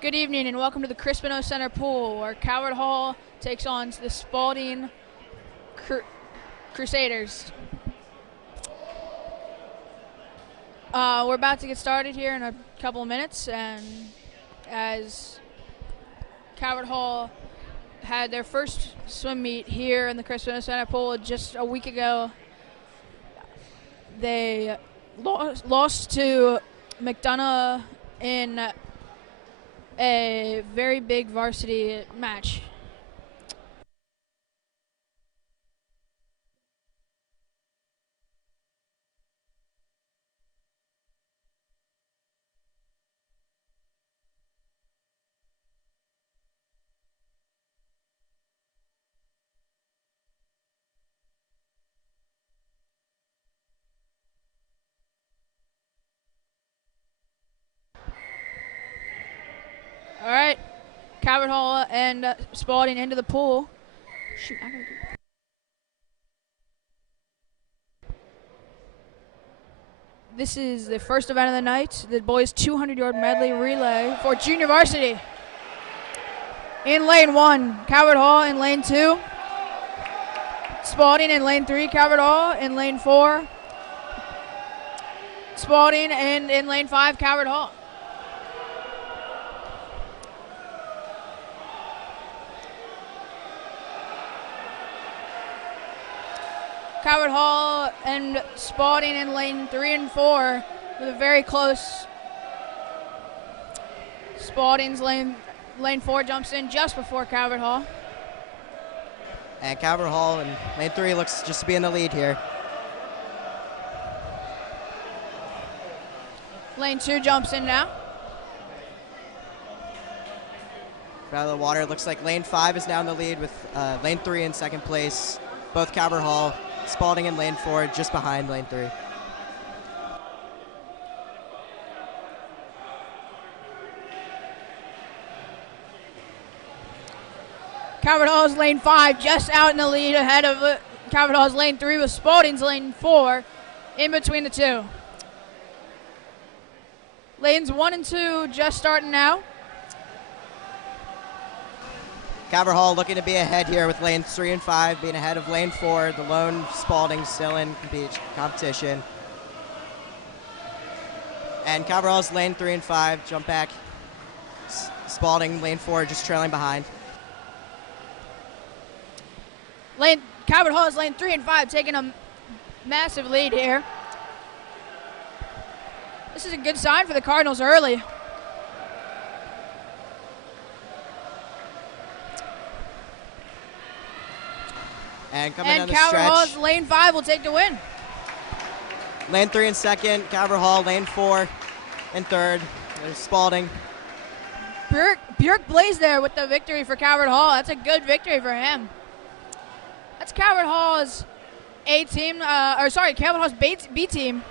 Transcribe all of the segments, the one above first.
Good evening and welcome to the Crispino Center Pool, where Coward Hall takes on the Spalding Crusaders. We're about to get started here in a couple of minutes, and as Coward Hall had their first swim meet here in the Crispino Center Pool just a week ago, they lost to McDonough in a very big varsity match. All right, Coward Hall and Spalding into the pool. Shoot, I gotta do. This is the first event of the night, the boys' 200-yard medley relay for junior varsity. In lane 1, Coward Hall. In lane 2, Spalding. In lane 3, Coward Hall. In lane 4, Spalding. And in lane 5, Coward Hall. Coward Hall and Spalding in lane 3 and 4 with a very close. Spalding's lane 4 jumps in just before Coward Hall. And Coward Hall in lane 3 looks just to be in the lead here. Lane 2 jumps in now. Out of the water, it looks like lane 5 is now in the lead with lane 3 in second place. Both Coward Hall, Spalding in lane 4, just behind lane 3. Coward Hall's lane 5 just out in the lead ahead of Coward Hall's lane 3 with Spalding's lane 4 in between the two. Lanes 1 and 2 just starting now. Coward Hall looking to be ahead here with lanes 3 and 5 being ahead of lane 4. The lone Spalding still in competition. And Coward Hall's lane 3 and 5 jump back. Spalding lane 4 just trailing behind. Coward Hall's lane 3 and 5 taking a massive lead here. This is a good sign for the Cardinals early. And coming down the Coward stretch. Hall's lane 5 will take the win. Lane 3 in second, Coward Hall, lane 4 in third. There's Spalding. Bjork Blaze there with the victory for Coward Hall. That's a good victory for him. That's Coward Hall's A team, Coward Hall's B team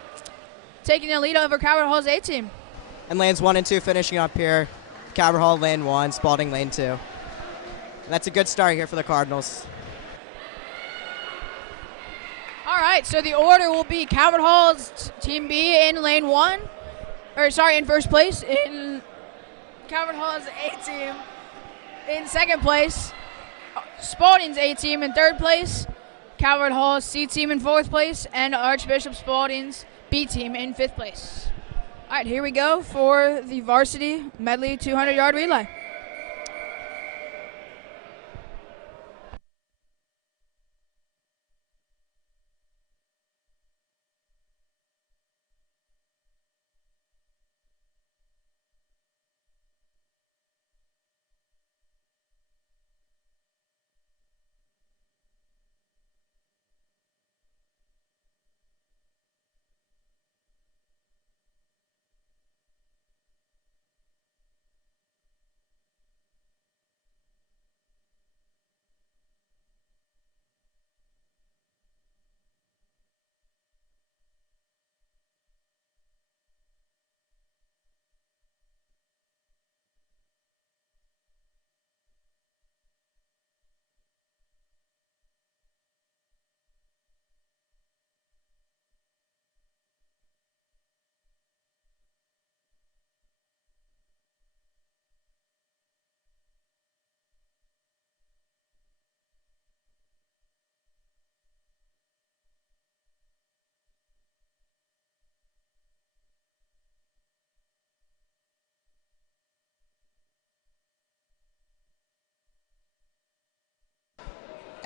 taking the lead over Coward Hall's A team. And lanes 1 and 2 finishing up here. Coward Hall lane 1, Spalding lane 2. And that's a good start here for the Cardinals. All right, so the order will be Coward Hall's Team B in lane 1, in first place. In Coward Hall's A team in second place. Spalding's A team in third place. Coward Hall's C team in fourth place, and Archbishop Spalding's B team in fifth place. All right, here we go for the varsity medley 200-yard relay.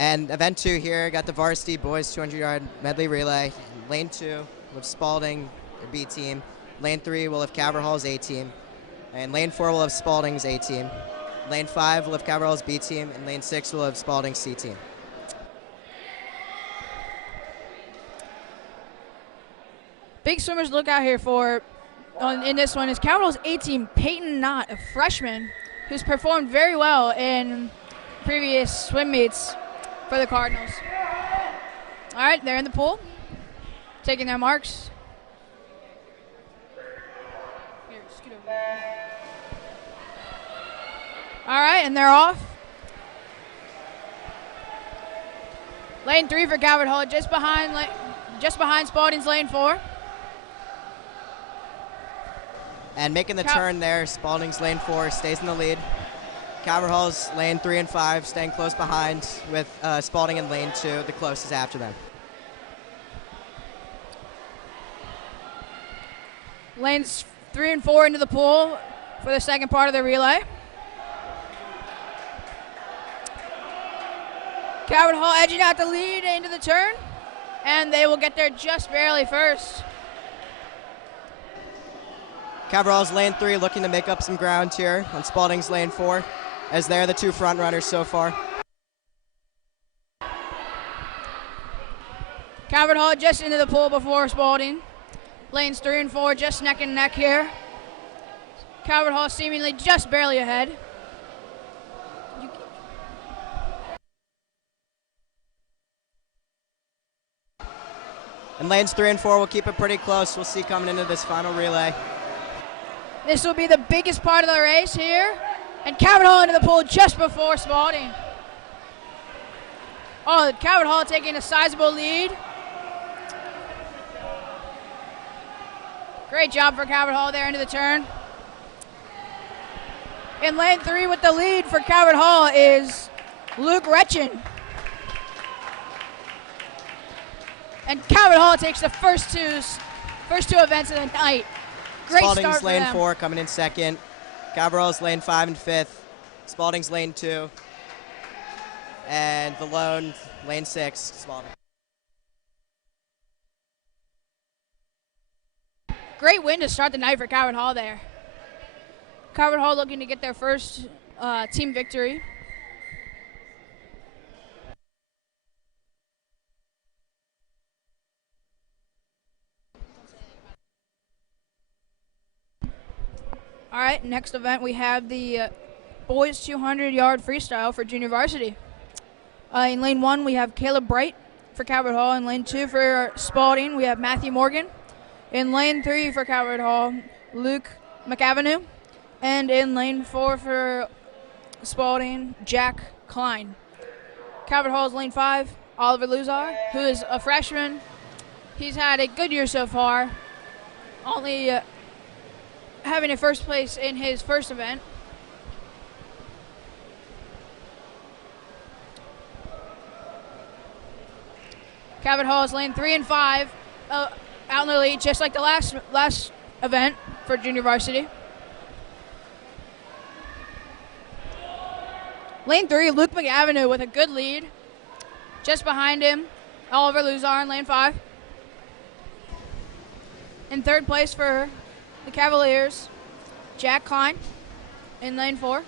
And event 2 here, got the varsity boys 200-yard medley relay. Lane 2, we'll have Spalding, B team. Lane 3, we'll have Calvert Hall's A team. And lane 4, we'll have Spalding's A team. Lane 5, we'll have Calvert Hall's B team. And lane 6, we'll have Spalding's C team. Big swimmers to look out here for in this one is Calvert Hall's A team, Peyton Knott, a freshman who's performed very well in previous swim meets for the Cardinals. All right, they're in the pool, taking their marks. Here, scoot over. All right, and they're off. Lane 3 for Calvert Hall, just behind Spalding's lane 4. And making the turn there, Spalding's lane 4 stays in the lead. Calvert Hall's lane 3 and 5 staying close behind, with Spalding in lane 2, the closest after them. Lanes 3 and 4 into the pool for the second part of the relay. Calvert Hall edging out the lead into the turn, and they will get there just barely first. Calvert Hall's lane 3 looking to make up some ground here on Spalding's lane 4, as they're the 2 front runners so far. Calvert Hall just into the pool before Spalding. Lanes 3 and 4 just neck and neck here. Calvert Hall seemingly just barely ahead. And lanes 3 and 4 will keep it pretty close. We'll see coming into this final relay. This will be the biggest part of the race here. And Calvert Hall into the pool just before Spalding. Oh, Calvert Hall taking a sizable lead. Great job for Calvert Hall there into the turn. In lane 3 with the lead for Calvert Hall is Luke Retchen. And Calvert Hall takes the first two events of the night. Great Spalding's start for lane them. 4 coming in second. Calvert Hall's lane 5 and 5th. Spalding's lane 2. And the lone, lane 6, Spalding. Great win to start the night for Calvert Hall there. Calvert Hall looking to get their first team victory. All right, next event we have the boys 200-yard freestyle for junior varsity. In lane 1 we have Caleb Bright for Calvert Hall. In lane 2 for Spalding we have Matthew Morgan. In lane 3 for Calvert Hall, Luke McAvenue. And in lane 4 for Spalding, Jack Klein. Calvert Hall's lane 5, Oliver Luzar, who is a freshman. He's had a good year so far, only having a first place in his first event. Calvert Hall's lane 3 and 5 out in the lead, just like the last event for junior varsity. Lane 3, Luke McAvenue with a good lead. Just behind him, Oliver Luzar in lane 5. In third place for the Cavaliers, Jack Klein in lane 4.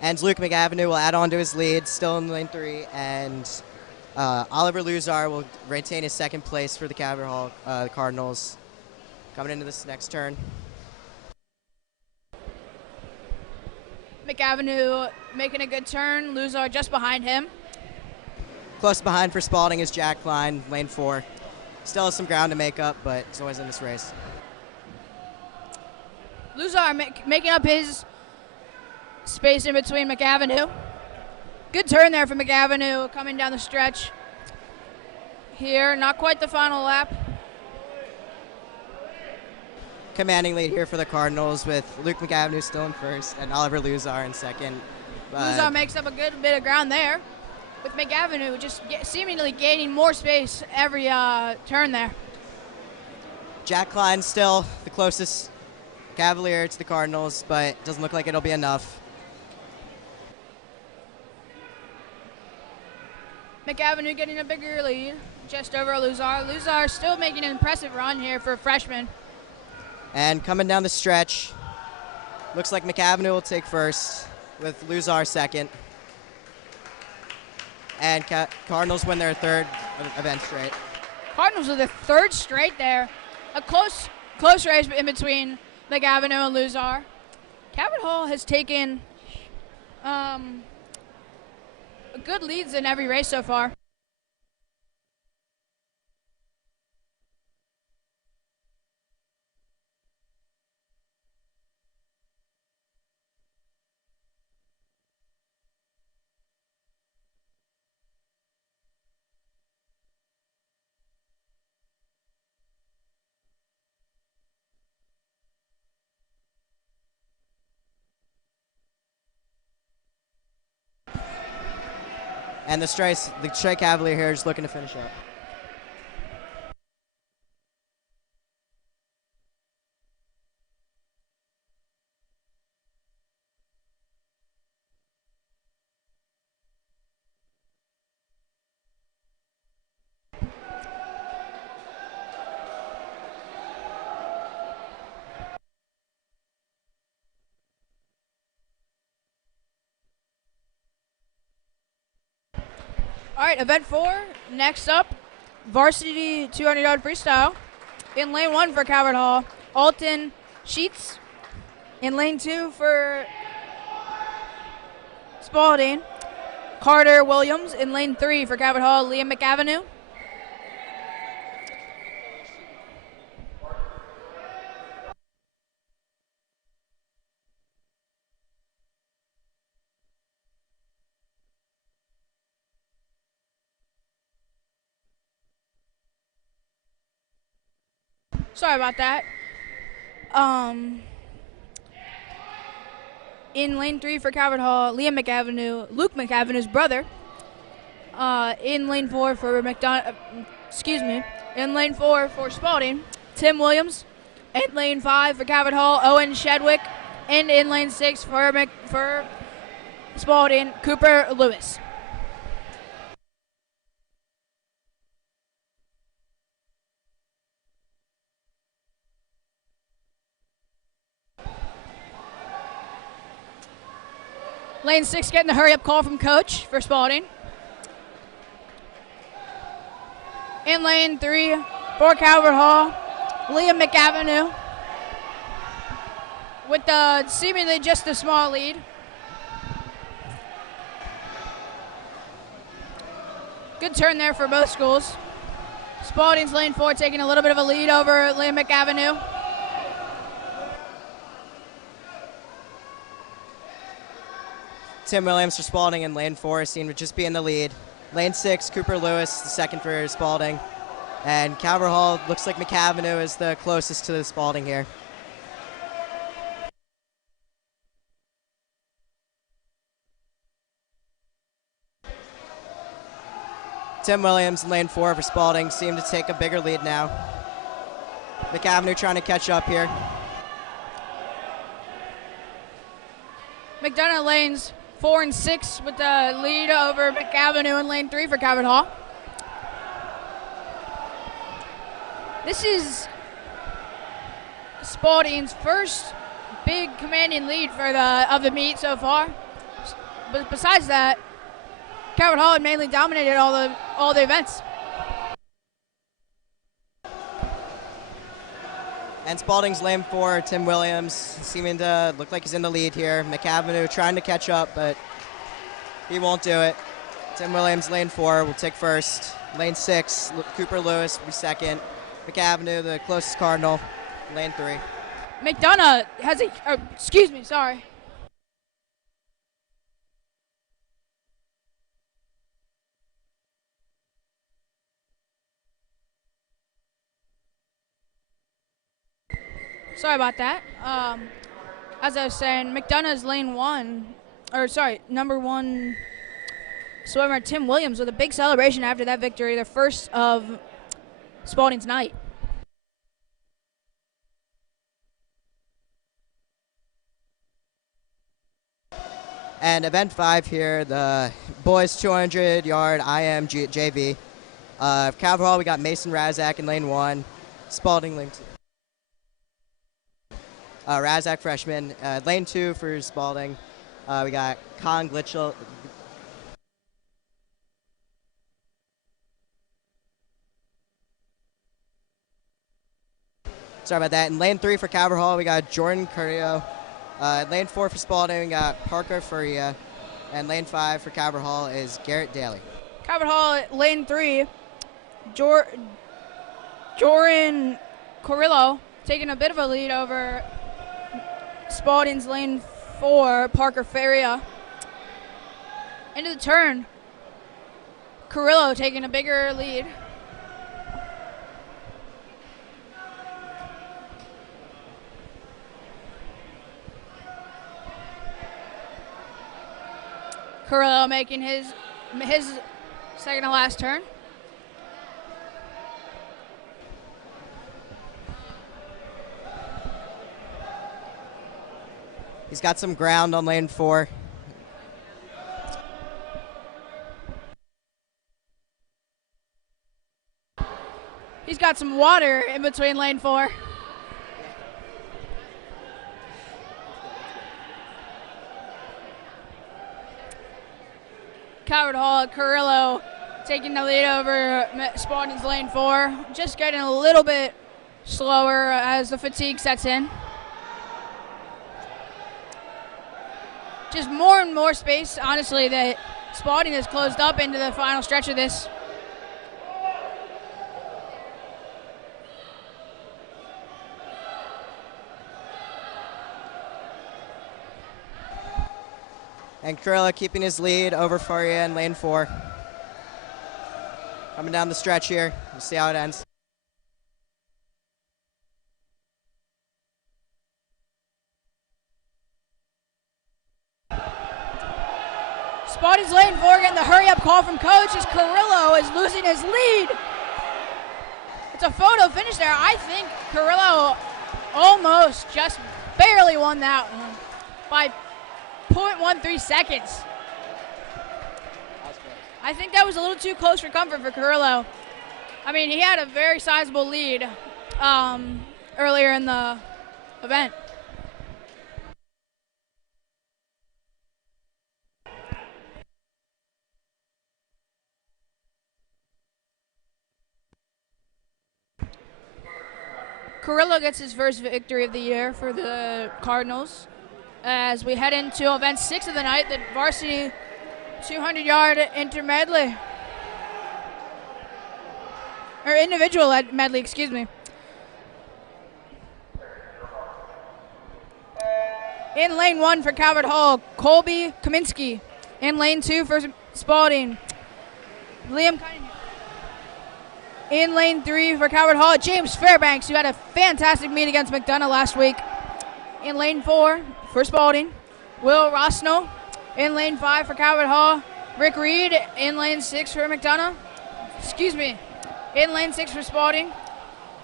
And Luke McAvenue will add on to his lead, still in lane 3, and Oliver Luzar will retain his second place for the Calvert Hall Cardinals coming into this next turn. McAvenue making a good turn, Luzar just behind him. Close behind for Spalding is Jack Klein, lane 4. Still has some ground to make up, but it's always in this race. Luzar making up his space in between McAvenue. Good turn there for McAvenue coming down the stretch. Here, not quite the final lap. Commanding lead here for the Cardinals, with Luke McAvenue still in first and Oliver Luzar in second. Luzar makes up a good bit of ground there, with McAvenue just seemingly gaining more space every turn there. Jack Klein still the closest Cavalier to the Cardinals, but doesn't look like it'll be enough. McAvenue getting a bigger lead, just over Luzar. Luzar still making an impressive run here for a freshman. And coming down the stretch, looks like McAvenue will take first with Luzar second. And Cardinals win their third event straight. Cardinals with their third straight there. A close race in between McAvenue and Luzar. Cabot Hall has taken good leads in every race so far. And the Stray Cavalier here is looking to finish up. All right, event 4, next up, varsity 200-yard freestyle. In lane 1 for Cabot Hall, Alton Sheets. In lane 2 for Spalding, Carter Williams. In lane 3 for Cabot Hall, Liam McAvenue. Sorry about that. In lane 3 for Cabot Hall, Liam McAvenue, Luke McAvenue's brother. In lane 4 for In lane 4 for Spalding, Tim Williams. In lane 5 for Cabot Hall, Owen Shedwick. And in lane 6 for Spalding, Cooper Lewis. Lane 6 getting the hurry-up call from coach for Spalding. In lane 3 for Cabot Hall, Liam McAvenue with seemingly just a small lead. Good turn there for both schools. Spalding's lane 4 taking a little bit of a lead over Liam McAvenue. Tim Williams for Spalding in lane 4 seemed to just be in the lead. Lane 6, Cooper Lewis, the second for Spalding. And Cabot Hall looks like McAvenue is the closest to the Spalding here. Tim Williams in lane 4 for Spalding seemed to take a bigger lead now. McAvenue trying to catch up here. McDonough lanes 4 and 6 with the lead over McAvenue in lane 3 for Cabot Hall. This is Spalding's first big commanding lead of the meet so far. But besides that, Cabot Hall had mainly dominated all the events. And Spalding's lane 4, Tim Williams, seeming to look like he's in the lead here. McAvenue trying to catch up, but he won't do it. Tim Williams, lane 4, will take first. Lane 6, Cooper Lewis will be second. McAvenue, the closest Cardinal, lane 3. McDonough has sorry. Sorry about that. As I was saying, McDonough's number 1 swimmer Tim Williams with a big celebration after that victory, the first of Spalding's night. And event 5 here, the boys 200-yard IM JV. Calvert Hall, we got Mason Razak in lane 1, Spalding lane 2. Razak freshman. Lane 2 for Spalding, we got Colin Glitchell. Sorry about that. In lane 3 for Calvert Hall, we got Jordan Carrillo. Lane 4 for Spalding, we got Parker Faria. And lane 5 for Calvert Hall is Garrett Daly. Calvert Hall, lane 3, Jordan Carrillo taking a bit of a lead over Spalding's lane 4, Parker Faria. Into the turn, Carrillo taking a bigger lead. Carrillo making his second to last turn. He's got some ground on lane 4. He's got some water in between lane 4. Calvert Hall, Carrillo taking the lead over Spalding's lane 4. Just getting a little bit slower as the fatigue sets in. Just more and more space, honestly, that Spalding has closed up into the final stretch of this. And Carrillo keeping his lead over Faria in lane 4. Coming down the stretch here. We'll see how it ends. Spalding's lane 4 getting the hurry-up call from coach as Carrillo is losing his lead. It's a photo finish there. I think Carrillo almost just barely won that one by 0.13 seconds. I think that was a little too close for comfort for Carrillo. I mean, he had a very sizable lead earlier in the event. Carrillo gets his first victory of the year for the Cardinals as we head into event 6 of the night, the varsity 200-yard intermedley. Or individual medley, excuse me. In lane 1 for Calvert Hall, Colby Kaminsky. In lane 2 for Spalding, Liam Cunningham. In lane 3 for Calvert Hall, James Fairbanks, who had a fantastic meet against McDonough last week. In lane 4 for Spalding, Will Rosno. In lane 5 for Calvert Hall, Rick Reed. In lane 6 for McDonough. In lane 6 for Spalding,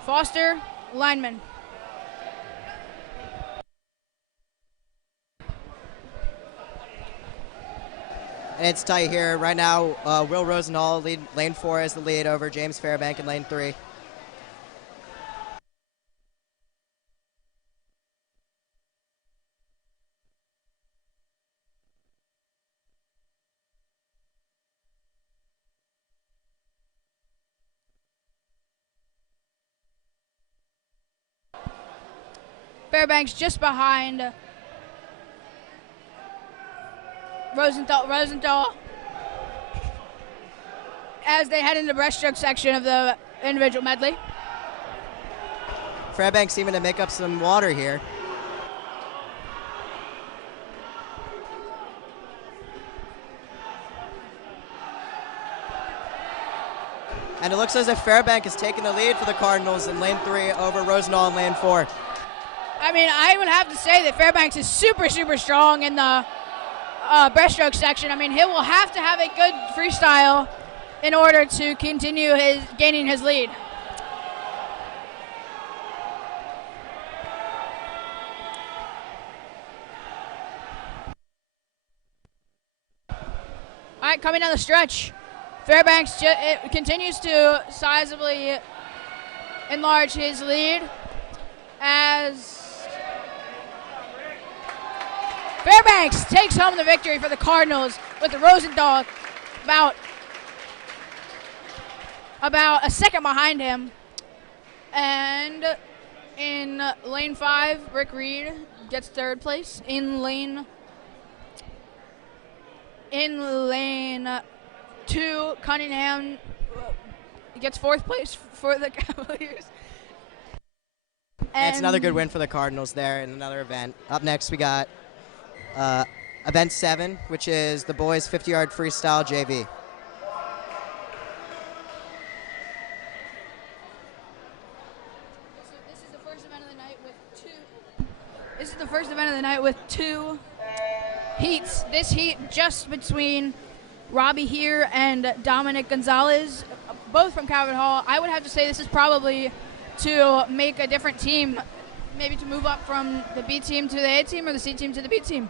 Foster Lineman. And it's tight here. Right now, Will Rosenthal, lane 4 is the lead over James Fairbank in lane 3. Fairbanks just behind Rosenthal as they head into the breaststroke section of the individual medley. Fairbanks seeming to make up some water here. And it looks as if Fairbank is taking the lead for the Cardinals in lane 3 over Rosenthal in lane 4. I mean, I would have to say that Fairbanks is super, super strong in the breaststroke section. I mean, he will have to have a good freestyle in order to continue gaining his lead. right, coming down the stretch, Fairbanks it continues to sizably enlarge his lead as Fairbanks takes home the victory for the Cardinals with the Rosendahl about a second behind him. And in lane 5, Rick Reed gets third place. In lane 2, Cunningham gets fourth place for the Cavaliers. That's another good win for the Cardinals there in another event. Up next, we got event 7, which is the boys 50-yard freestyle JV. This is the first event of the night with two heats. This heat just between Robbie here and Dominic Gonzalez, both from Calvert Hall. I would have to say this is probably to make a different team, maybe to move up from the B team to the A team or the C team to the B team.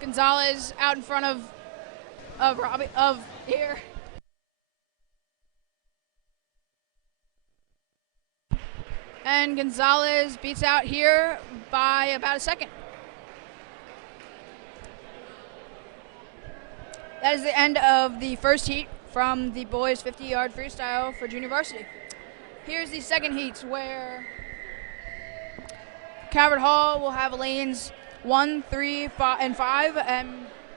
Gonzalez out in front of Robbie here. And Gonzalez beats out here by about a second. That is the end of the first heat from the boys 50-yard freestyle for junior varsity. Here's the second heat where Calvert Hall will have lanes 1, 3, and 5, and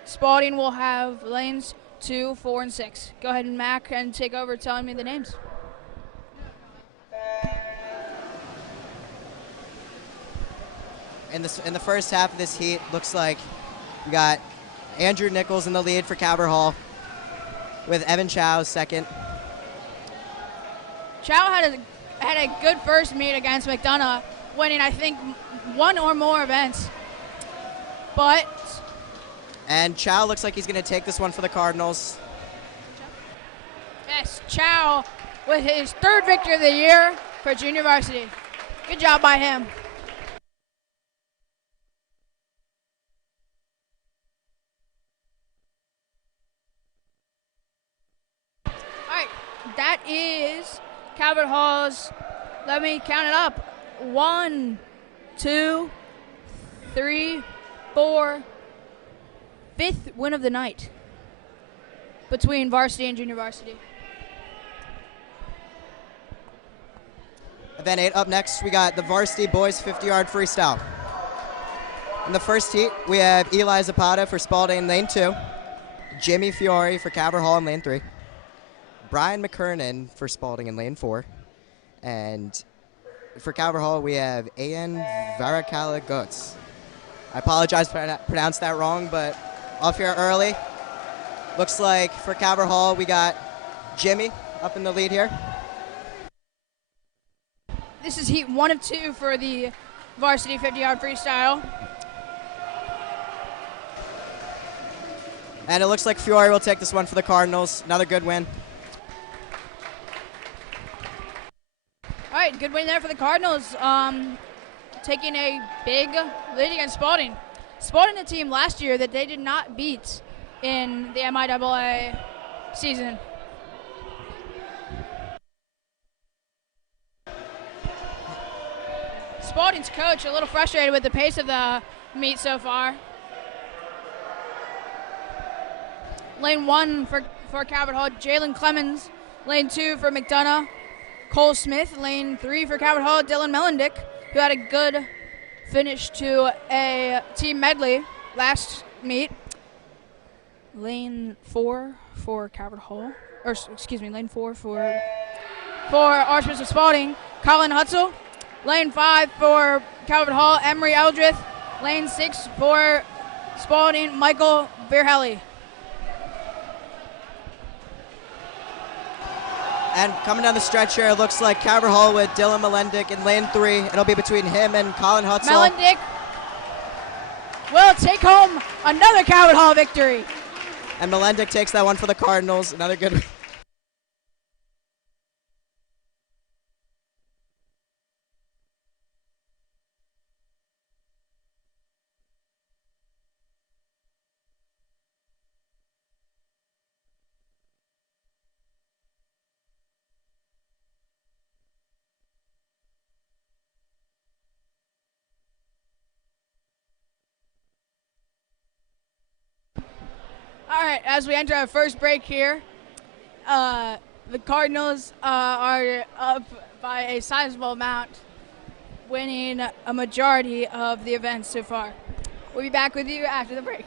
Spalding will have lanes 2, 4, and 6. Go ahead, Mac, and take over telling me the names. In the first half of this heat, looks like we got Andrew Nichols in the lead for Calvert Hall with Evan Chow second. Chow had a good first meet against McDonough, winning, I think, one or more events. And Chow looks like he's going to take this one for the Cardinals. Yes, Chow with his third victory of the year for junior varsity. Good job by him. That is Calvert Hall's, let me count it up, 1, 2, 3, 4, 5th win of the night between varsity and junior varsity. Event 8, up next, we got the varsity boys 50-yard freestyle. In the first heat, we have Eli Zapata for Spalding in lane 2, Jimmy Fiore for Calvert Hall in lane 3, Brian McKernan for Spalding in lane 4. And for Calvert Hall, we have Ian Varakala-Gutz. I apologize if I pronounced that wrong, but off here early. Looks like for Calvert Hall, we got Jimmy up in the lead here. This is heat 1 of 2 for the varsity 50-yard freestyle. And it looks like Fiore will take this one for the Cardinals. Another good win. All right, good win there for the Cardinals, taking a big lead against Spalding. Spalding, a team last year that they did not beat in the MIAA season. Spalding's coach a little frustrated with the pace of the meet so far. Lane 1 for Calvert Hall, Jalen Clemens. Lane 2 for McDonough, Cole Smith. Lane 3 for Calvert Hall, Dylan Melendick, who had a good finish to a team medley last meet. Lane 4 for Calvert Hall, or excuse me, lane 4 for Archbishop Spalding, Colin Hutzel. Lane 5 for Calvert Hall, Emery Eldrith. Lane 6 for Spalding, Michael Verhelli. And coming down the stretch here, it looks like Calvert Hall with Dylan Melendick in lane 3. It'll be between him and Colin Hutzel. Melendick will take home another Calvert Hall victory. And Melendick takes that one for the Cardinals. Another good. right, as we enter our first break here, the Cardinals are up by a sizable amount, winning a majority of the events so far. We'll be back with you after the break.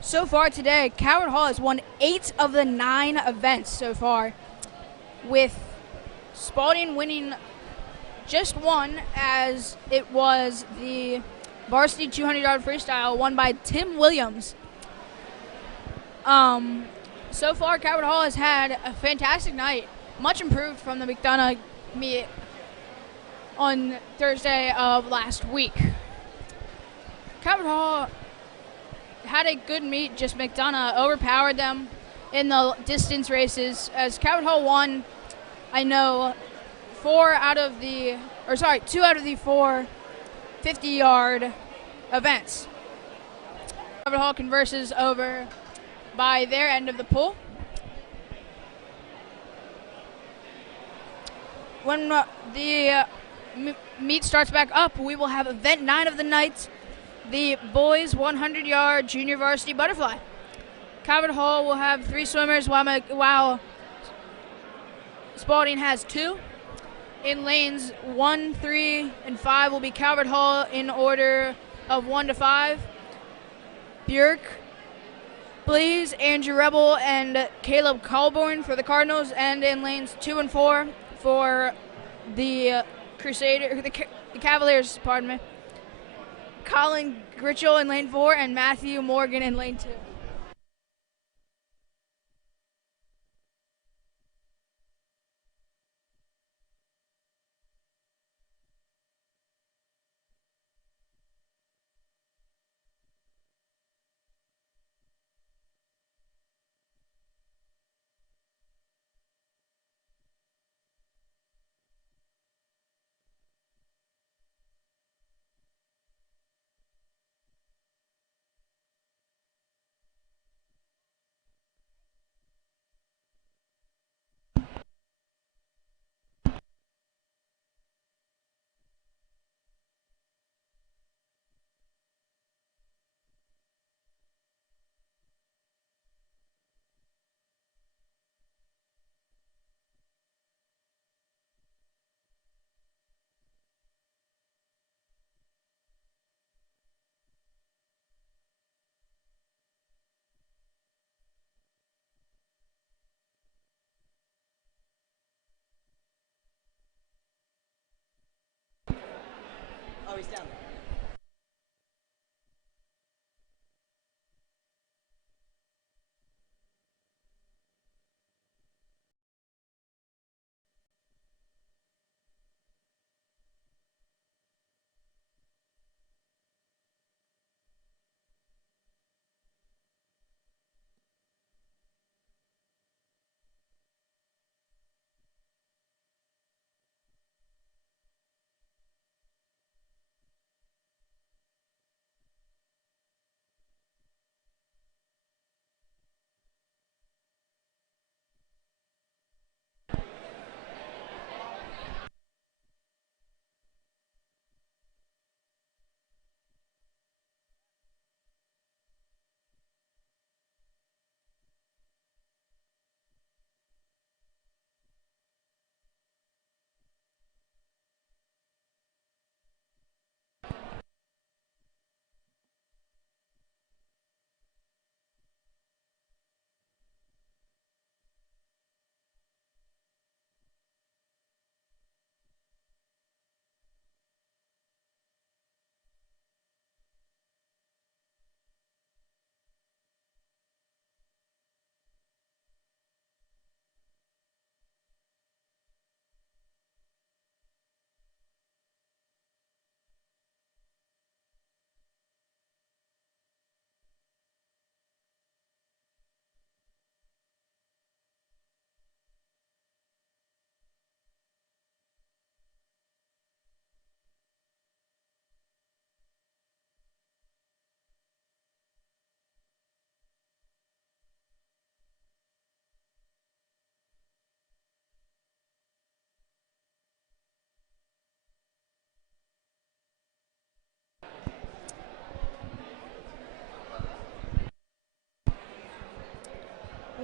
So far today, Coward Hall has won 8 of the 9 events so far, with Spalding winning just one, as it was the varsity 200-yard freestyle won by Tim Williams. So far, Coward Hall has had a fantastic night, much improved from the McDonough meet on Thursday of last week. Coward Hall had a good meet, just McDonough overpowered them in the distance races, as Coward Hall won, I know, 2 out of the 4 50-yard events. Coward Hall converses over by their end of the pool. When the meet starts back up, we will have event 9 of the night, the boys 100-yard junior varsity butterfly. Coward Hall will have 3 swimmers, while Spalding has 2. In lanes 1, 3, and 5 will be Coward Hall in order of 1 to 5. Björk, Blaze, Andrew Rebel, and Caleb Colborn for the Cardinals, and in lanes 2 and 4 for the Cavaliers, pardon me. Colin Gritchell in lane 4 and Matthew Morgan in lane 2.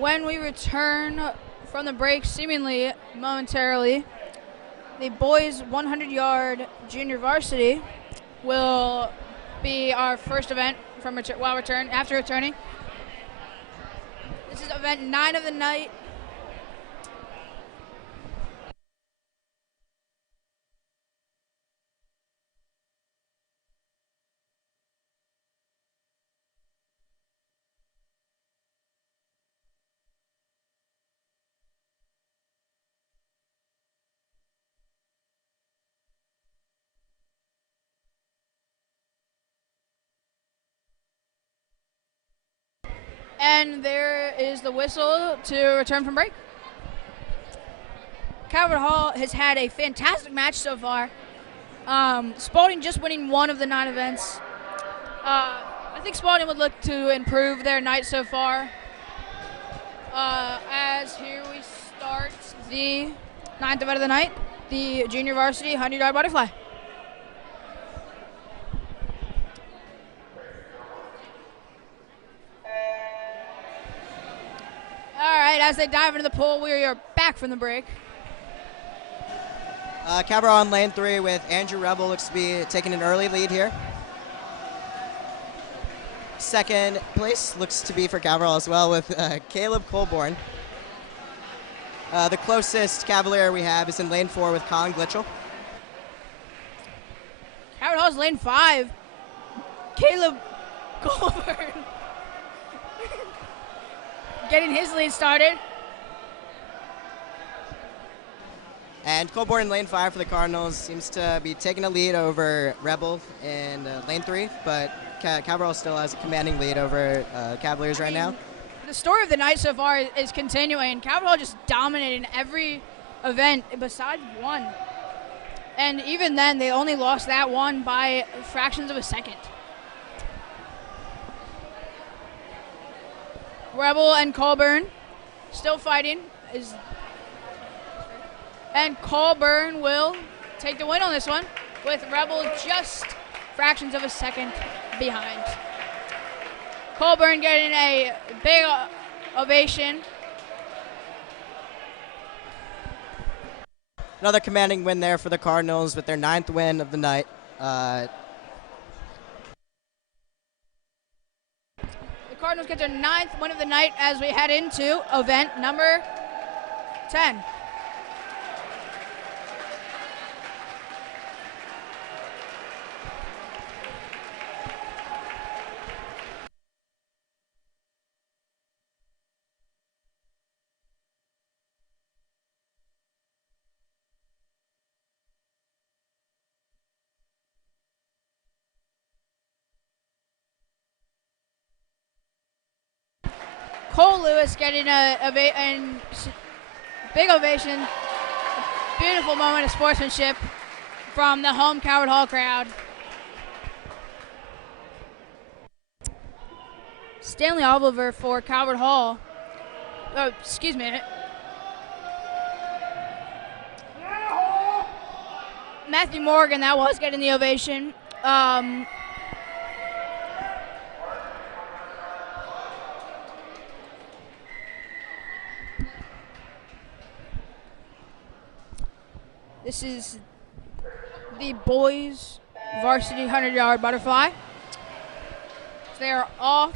when we return from the break, seemingly momentarily, the boys 100-yard junior varsity will be our first event from after returning. This is event 9 of the night. And there is the whistle to return from break. Calvert Hall has had a fantastic match so far. Spalding just winning 1 of the 9 events. I think Spalding would look to improve their night so far. As here we start the 9th event of the night, the junior varsity 100-yard butterfly. All right, as they dive into the pool, we are back from the break. Calvert Hall in lane 3 with Andrew Rebel looks to be taking an early lead here. Second place looks to be for Calvert Hall as well with Caleb Colborn. The closest Cavalier we have is in lane 4 with Colin Glitchell. Calvert Hall's lane 5. Caleb Colborn getting his lead started. And Colborn in lane 5 for the Cardinals seems to be taking a lead over Rebel in lane 3, but Calvert Hall still has a commanding lead over Cavaliers right now. The story of the night so far is continuing. Calvert Hall just dominating every event besides one. And even then, they only lost that one by fractions of a second. Rebel and Colburn still fighting. And Colburn will take the win on this one, with Rebel just fractions of a second behind. Colburn getting a big ovation. Another commanding win there for the Cardinals with their 9th win of the night. The Cardinals get their 9th win of the night as we head into event number 10. Cole Lewis getting a big ovation. Beautiful moment of sportsmanship from the home Calvert Hall crowd. Stanley Oliver for Calvert Hall. Oh, excuse me. Matthew Morgan, that was getting the ovation. This is the boys varsity 100-yard butterfly. They are off.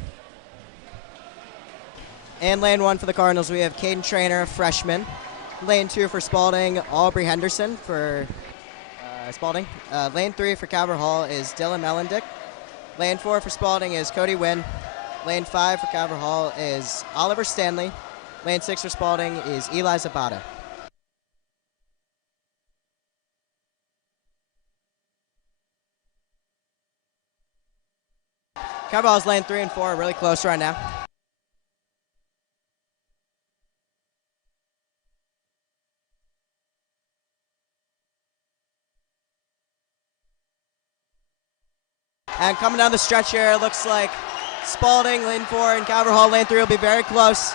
And lane 1 for the Cardinals, we have Caden Trainer, freshman. Lane 2 for Spalding, Aubrey Henderson for Spalding. Lane 3 for Calvert Hall is Dylan Mellendick. Lane 4 for Spalding is Cody Wynn. Lane 5 for Calvert Hall is Oliver Stanley. Lane 6 for Spalding is Eli Zabata. Calvert Hall's lane 3 and 4 are really close right now. And coming down the stretch here, it looks like Spalding, lane 4, and Calvert Hall, lane 3 will be very close.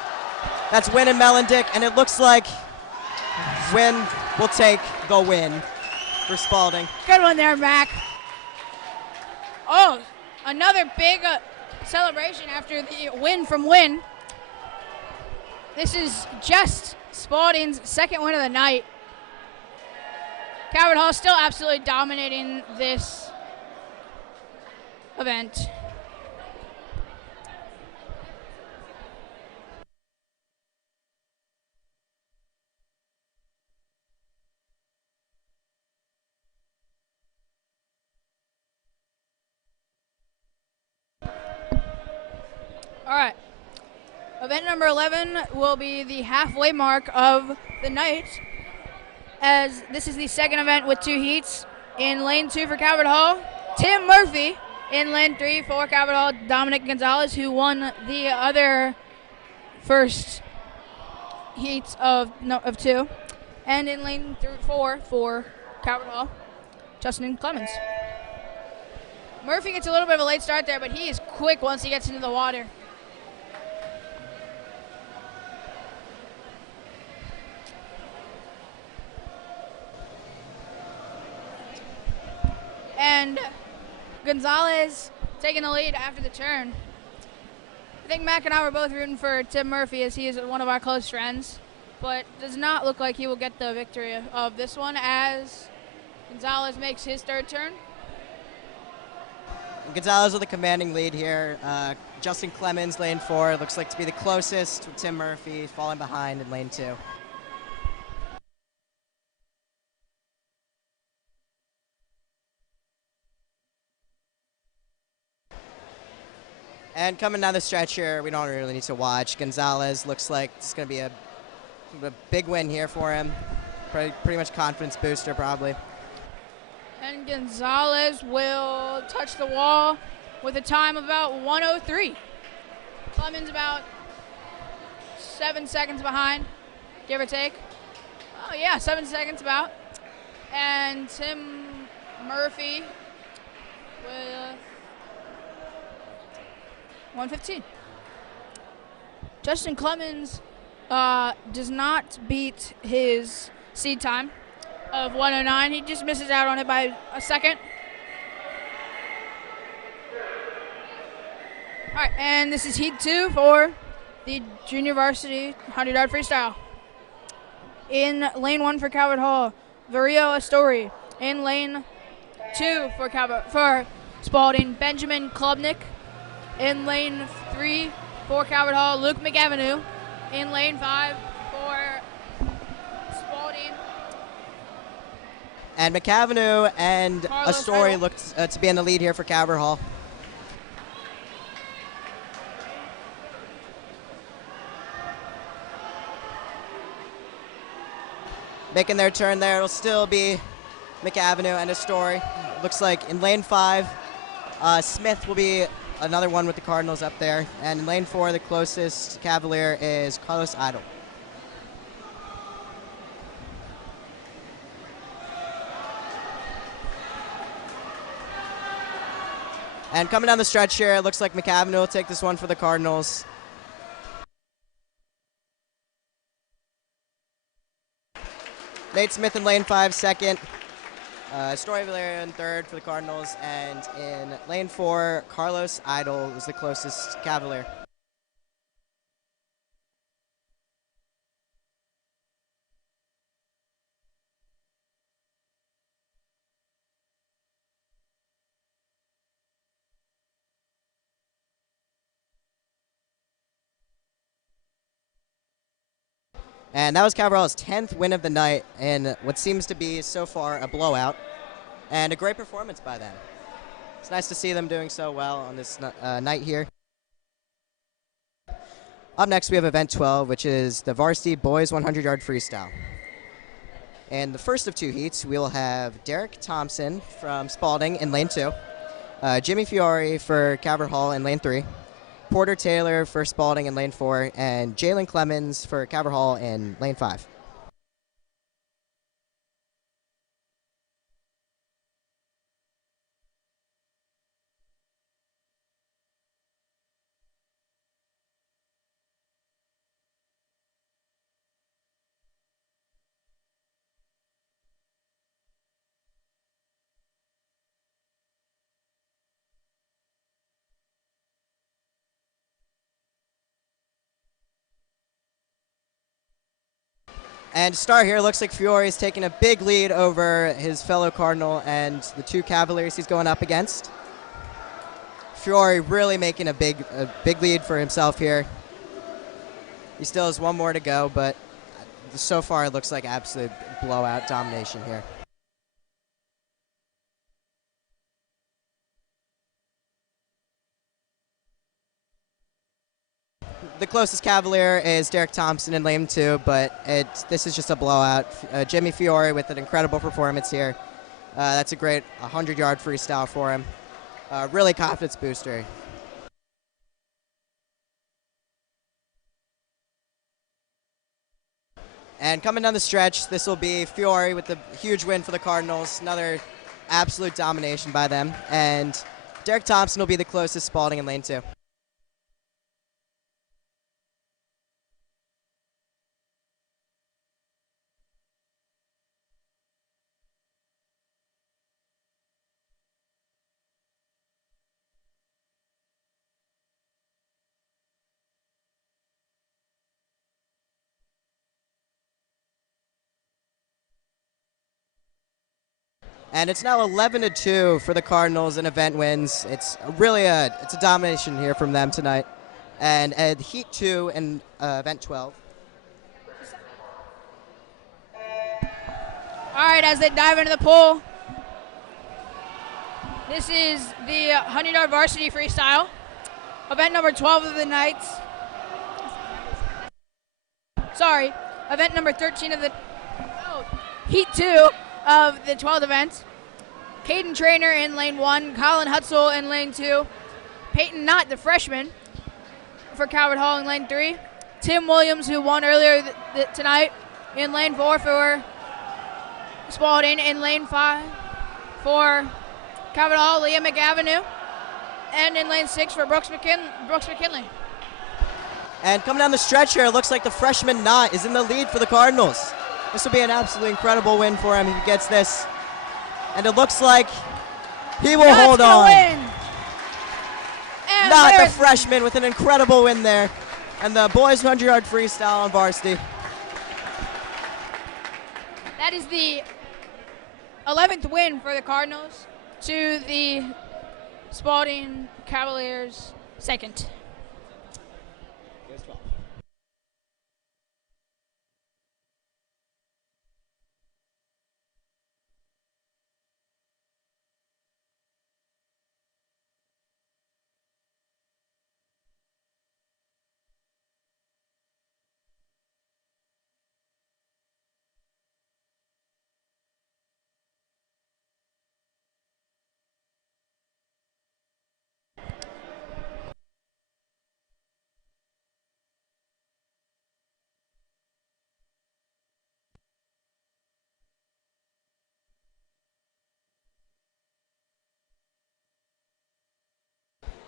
That's Wynn and Mellendick, and it looks like Wynn will take the win for Spalding. Good one there, Mac. Oh, another big celebration after the win from Wynn. This is just Spalding's second win of the night. Calvert Hall still absolutely dominating this event. All right. Event number 11 will be the halfway mark of the night, as this is the second event with 2 heats. In lane 2 for Calvert Hall, Tim Murphy. In lane 3 for Calvert Hall, Dominic Gonzalez, who won the other first heats of 2. And in lane 4 for Calvert Hall, Justin Clemens. Murphy gets a little bit of a late start there, but he is quick once he gets into the water. And Gonzalez taking the lead after the turn. I think Mac and I were both rooting for Tim Murphy, as he is one of our close friends, but does not look like he will get the victory of this one as Gonzalez makes his third turn. Gonzalez with a commanding lead here. Justin Clemens, lane 4, looks like to be the closest, with Tim Murphy falling behind in lane 2. And coming down the stretch here, we don't really need to watch. Gonzalez looks like it's going to be a big win here for him. Pretty much confidence booster, probably. And Gonzalez will touch the wall with a time of about 1:03. Clemens about 7 seconds behind, give or take. Oh yeah, 7 seconds about. And Tim Murphy with 1:15. Justin Clemens does not beat his seed time of 1:09. He just misses out on it by a second. All right, and this is heat 2 for the junior varsity 100-yard freestyle. In lane 1 for Calvert Hall, Vario Astori. In lane 2 for Spalding, Benjamin Klubnik. In lane 3 for Calvert Hall, Luke McAvenue. In lane 5 for Spalding. And McAvenue and Carlos Astori Idle. looked to be in the lead here for Calvert Hall. Making their turn there, it'll still be McAvenue and Astori. Looks like in lane 5, Smith will be another one with the Cardinals up there. And in lane 4, the closest Cavalier is Carlos Idle. And coming down the stretch here, it looks like McAvenue will take this one for the Cardinals. Nate Smith in lane 5, second. Story Valerio in third for the Cardinals. And in lane 4, Carlos Idle was the closest Cavalier. And that was Calvert Hall's 10th win of the night in what seems to be so far a blowout. And a great performance by them. It's nice to see them doing so well on this night here. Up next, we have event 12, which is the varsity boys 100-yard freestyle. In the first of 2 heats, we'll have Derek Thompson from Spalding in lane 2, Jimmy Fiore for Calvert Hall in lane 3, Porter Taylor for Spalding in lane 4, and Jalen Clemens for Calvert Hall in lane 5. And to start here, looks like Fiore's taking a big lead over his fellow Cardinal and the two Cavaliers he's going up against. Fiore really making a big lead for himself here. He still has one more to go, but so far it looks like absolute blowout domination here. The closest Cavalier is Derek Thompson in lane 2, but this is just a blowout. Jimmy Fiore with an incredible performance here. That's a great 100-yard freestyle for him. Really confidence booster. And coming down the stretch, this will be Fiore with the huge win for the Cardinals. Another absolute domination by them. And Derek Thompson will be the closest Spalding in lane 2. And it's now 11-2 for the Cardinals in event wins. It's really a domination here from them tonight. And at Heat 2 and event 12. All right, as they dive into the pool, this is the 100-yard varsity freestyle, event number 12 of the night. Sorry, event number 13 of the Heat 2 of the 12th event. Caden Trainer in lane 1, Colin Hutzel in lane 2, Peyton Knott, the freshman, for Calvert Hall in lane 3, Tim Williams, who won earlier tonight, in lane 4 for Spalding, in lane 5 for Calvert Hall, Liam McAvenue, and in lane 6 for Brooks McKinley. And coming down the stretch here, it looks like the freshman Knott is in the lead for the Cardinals. This will be an absolutely incredible win for him if he gets this. And it looks like he will hold on. Knott, the freshman, with an incredible win there. And the boys' 100-yard freestyle on varsity. That is the 11th win for the Cardinals to the Spalding Cavaliers' second.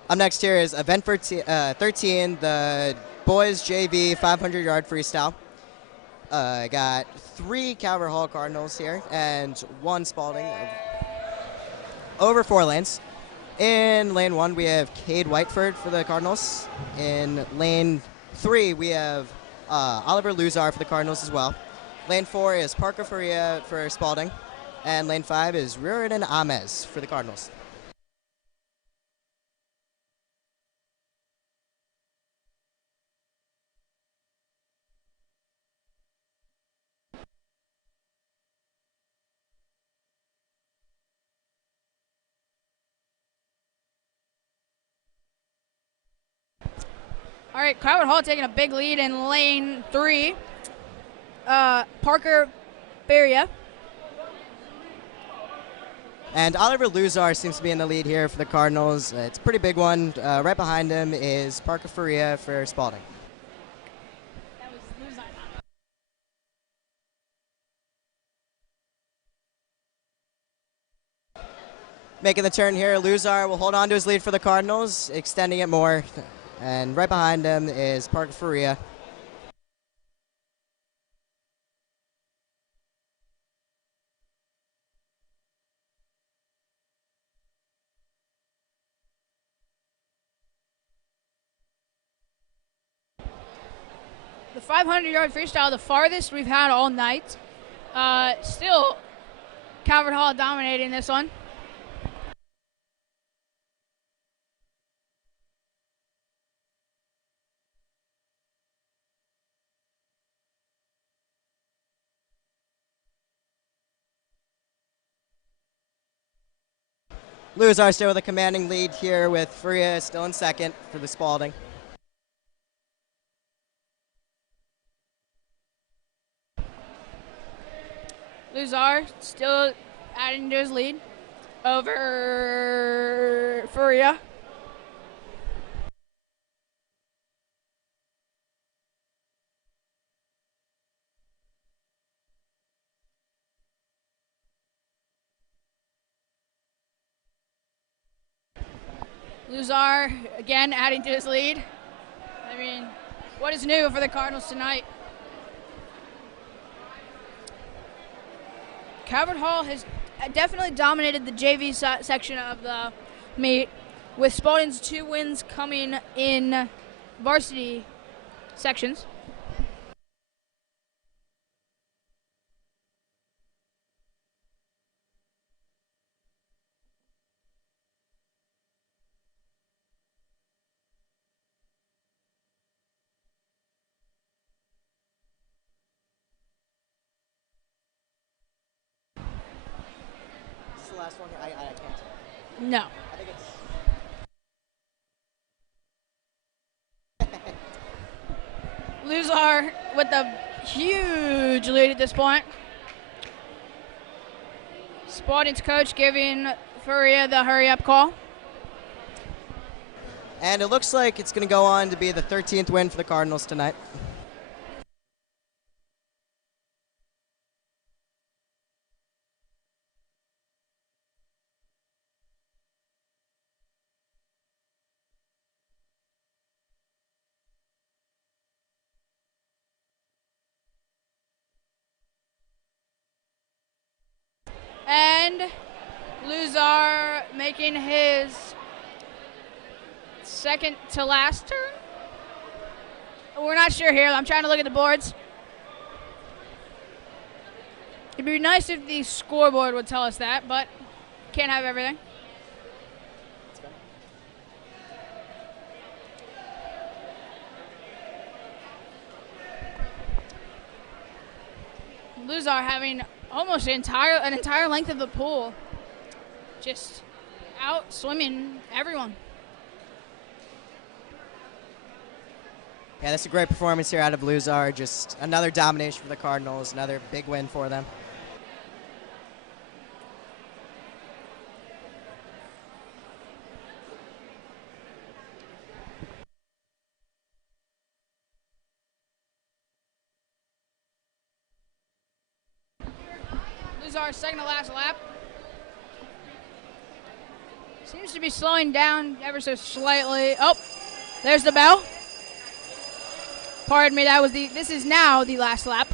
Up next here is event 13, the boys JV 500-yard freestyle. Got 3 Calvert Hall Cardinals here and 1 Spalding over 4 lanes. In lane 1, we have Cade Whiteford for the Cardinals. In lane 3, we have Oliver Luzar for the Cardinals as well. Lane 4 is Parker Faria for Spalding. And lane 5 is Riordan Ames for the Cardinals. All right, Calvert Hall taking a big lead in lane 3. Parker Beria. And Oliver Luzar seems to be in the lead here for the Cardinals. It's a pretty big one. Right behind him is Parker Faria for Spalding. That was Luzar. Making the turn here, Luzar will hold on to his lead for the Cardinals, extending it more. And right behind him is Parker Faria. the 500-yard freestyle, the farthest we've had all night. Still, Calvert Hall dominating this one. Luzar still with a commanding lead here with Furia still in second for the Spalding. Luzar still adding to his lead over Furia. Luzar again adding to his lead. I mean, what is new for the Cardinals tonight? Calvert Hall has definitely dominated the JV section of the meet, with Spalding's 2 wins coming in varsity sections. Is this the last one? I can't tell. No. I think it's... Luzar with a huge lead at this point. Spalding's coach giving Furia the hurry-up call. And it looks like it's going to go on to be the 13th win for the Cardinals tonight. And Luzar making his second to last turn. We're not sure here. I'm trying to look at the boards. It'd be nice if the scoreboard would tell us that, but can't have everything. Luzar having almost an entire length of the pool, just out swimming everyone. Yeah, that's a great performance here out of Luzar. Just another domination for the Cardinals, another big win for them. Luzar's second to last lap. Seems to be slowing down ever so slightly. Oh, there's the bell. Pardon me, this is now the last lap.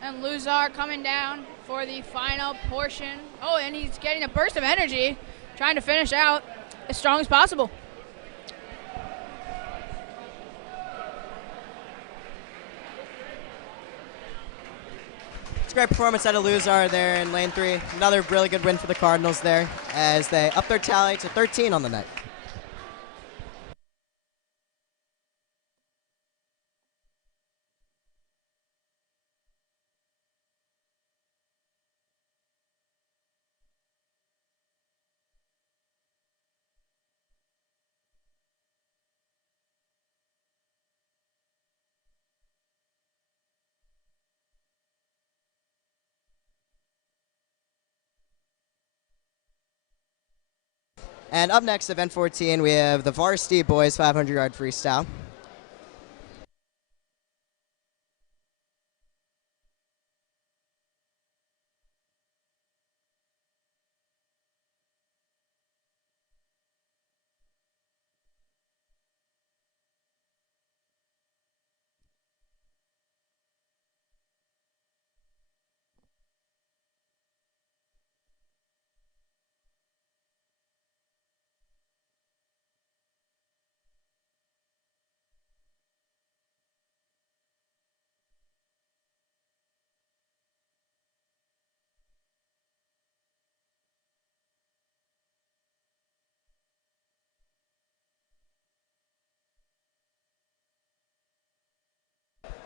And Luzar coming down for the final portion. Oh, and he's getting a burst of energy, trying to finish out as strong as possible. It's a great performance out of Luzar there in lane 3. Another really good win for the Cardinals there as they up their tally to 13 on the night. And up next, event 14, we have the varsity boys 500-yard freestyle.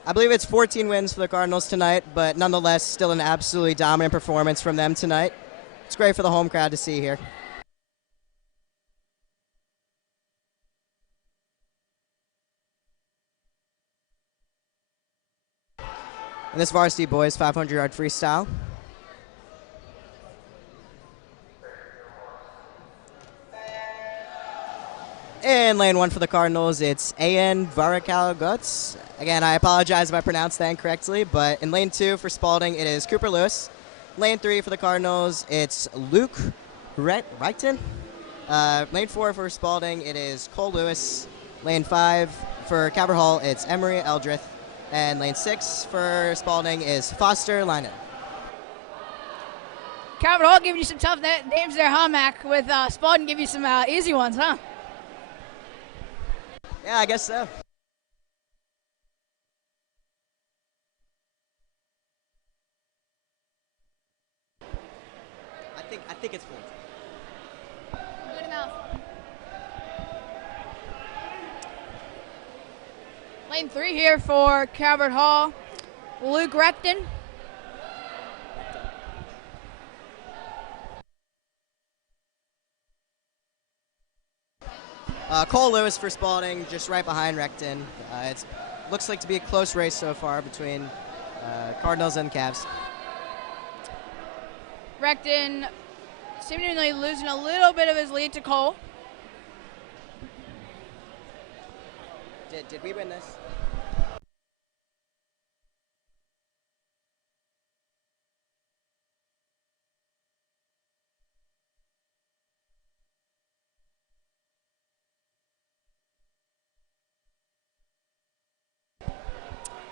I believe it's 14 wins for the Cardinals tonight, but nonetheless, still an absolutely dominant performance from them tonight. It's great for the home crowd to see here. And this varsity boys 500-yard freestyle. In lane 1 for the Cardinals, it's A.N. Varakaguts. Again, I apologize if I pronounced that incorrectly, but in lane 2 for Spalding, it is Cooper Lewis. Lane 3 for the Cardinals, it's Luke Reichten. Lane 4 for Spalding, it is Cole Lewis. Lane 5 for Calvert Hall, it's Emery Eldrith. And lane 6 for Spalding is Foster Linen. Calvert Hall giving you some tough names there, huh, Mac? With Spalding give you some easy ones, huh? Yeah, I guess so. I think it's 14. Good enough. Lane 3 here for Calvert Hall. Luke Recton. Cole Lewis for Spalding, just right behind Recton. It looks like to be a close race so far between Cardinals and Cavs. Recton seemingly losing a little bit of his lead to Cole. Did we win this?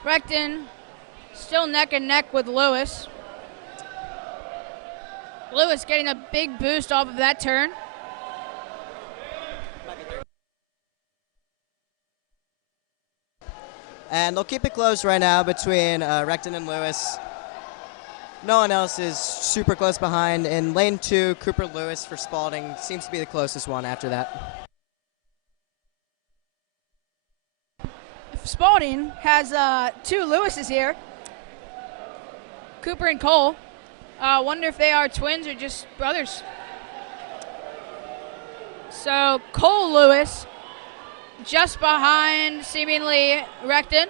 Recton still neck and neck with Lewis. Lewis getting a big boost off of that turn. And they'll keep it close right now between Recton and Lewis. No one else is super close behind. In lane 2, Cooper Lewis for Spalding seems to be the closest one after that. Spalding has 2 Lewises here. Cooper and Cole. Wonder if they are twins or just brothers. So Cole Lewis just behind seemingly Recton.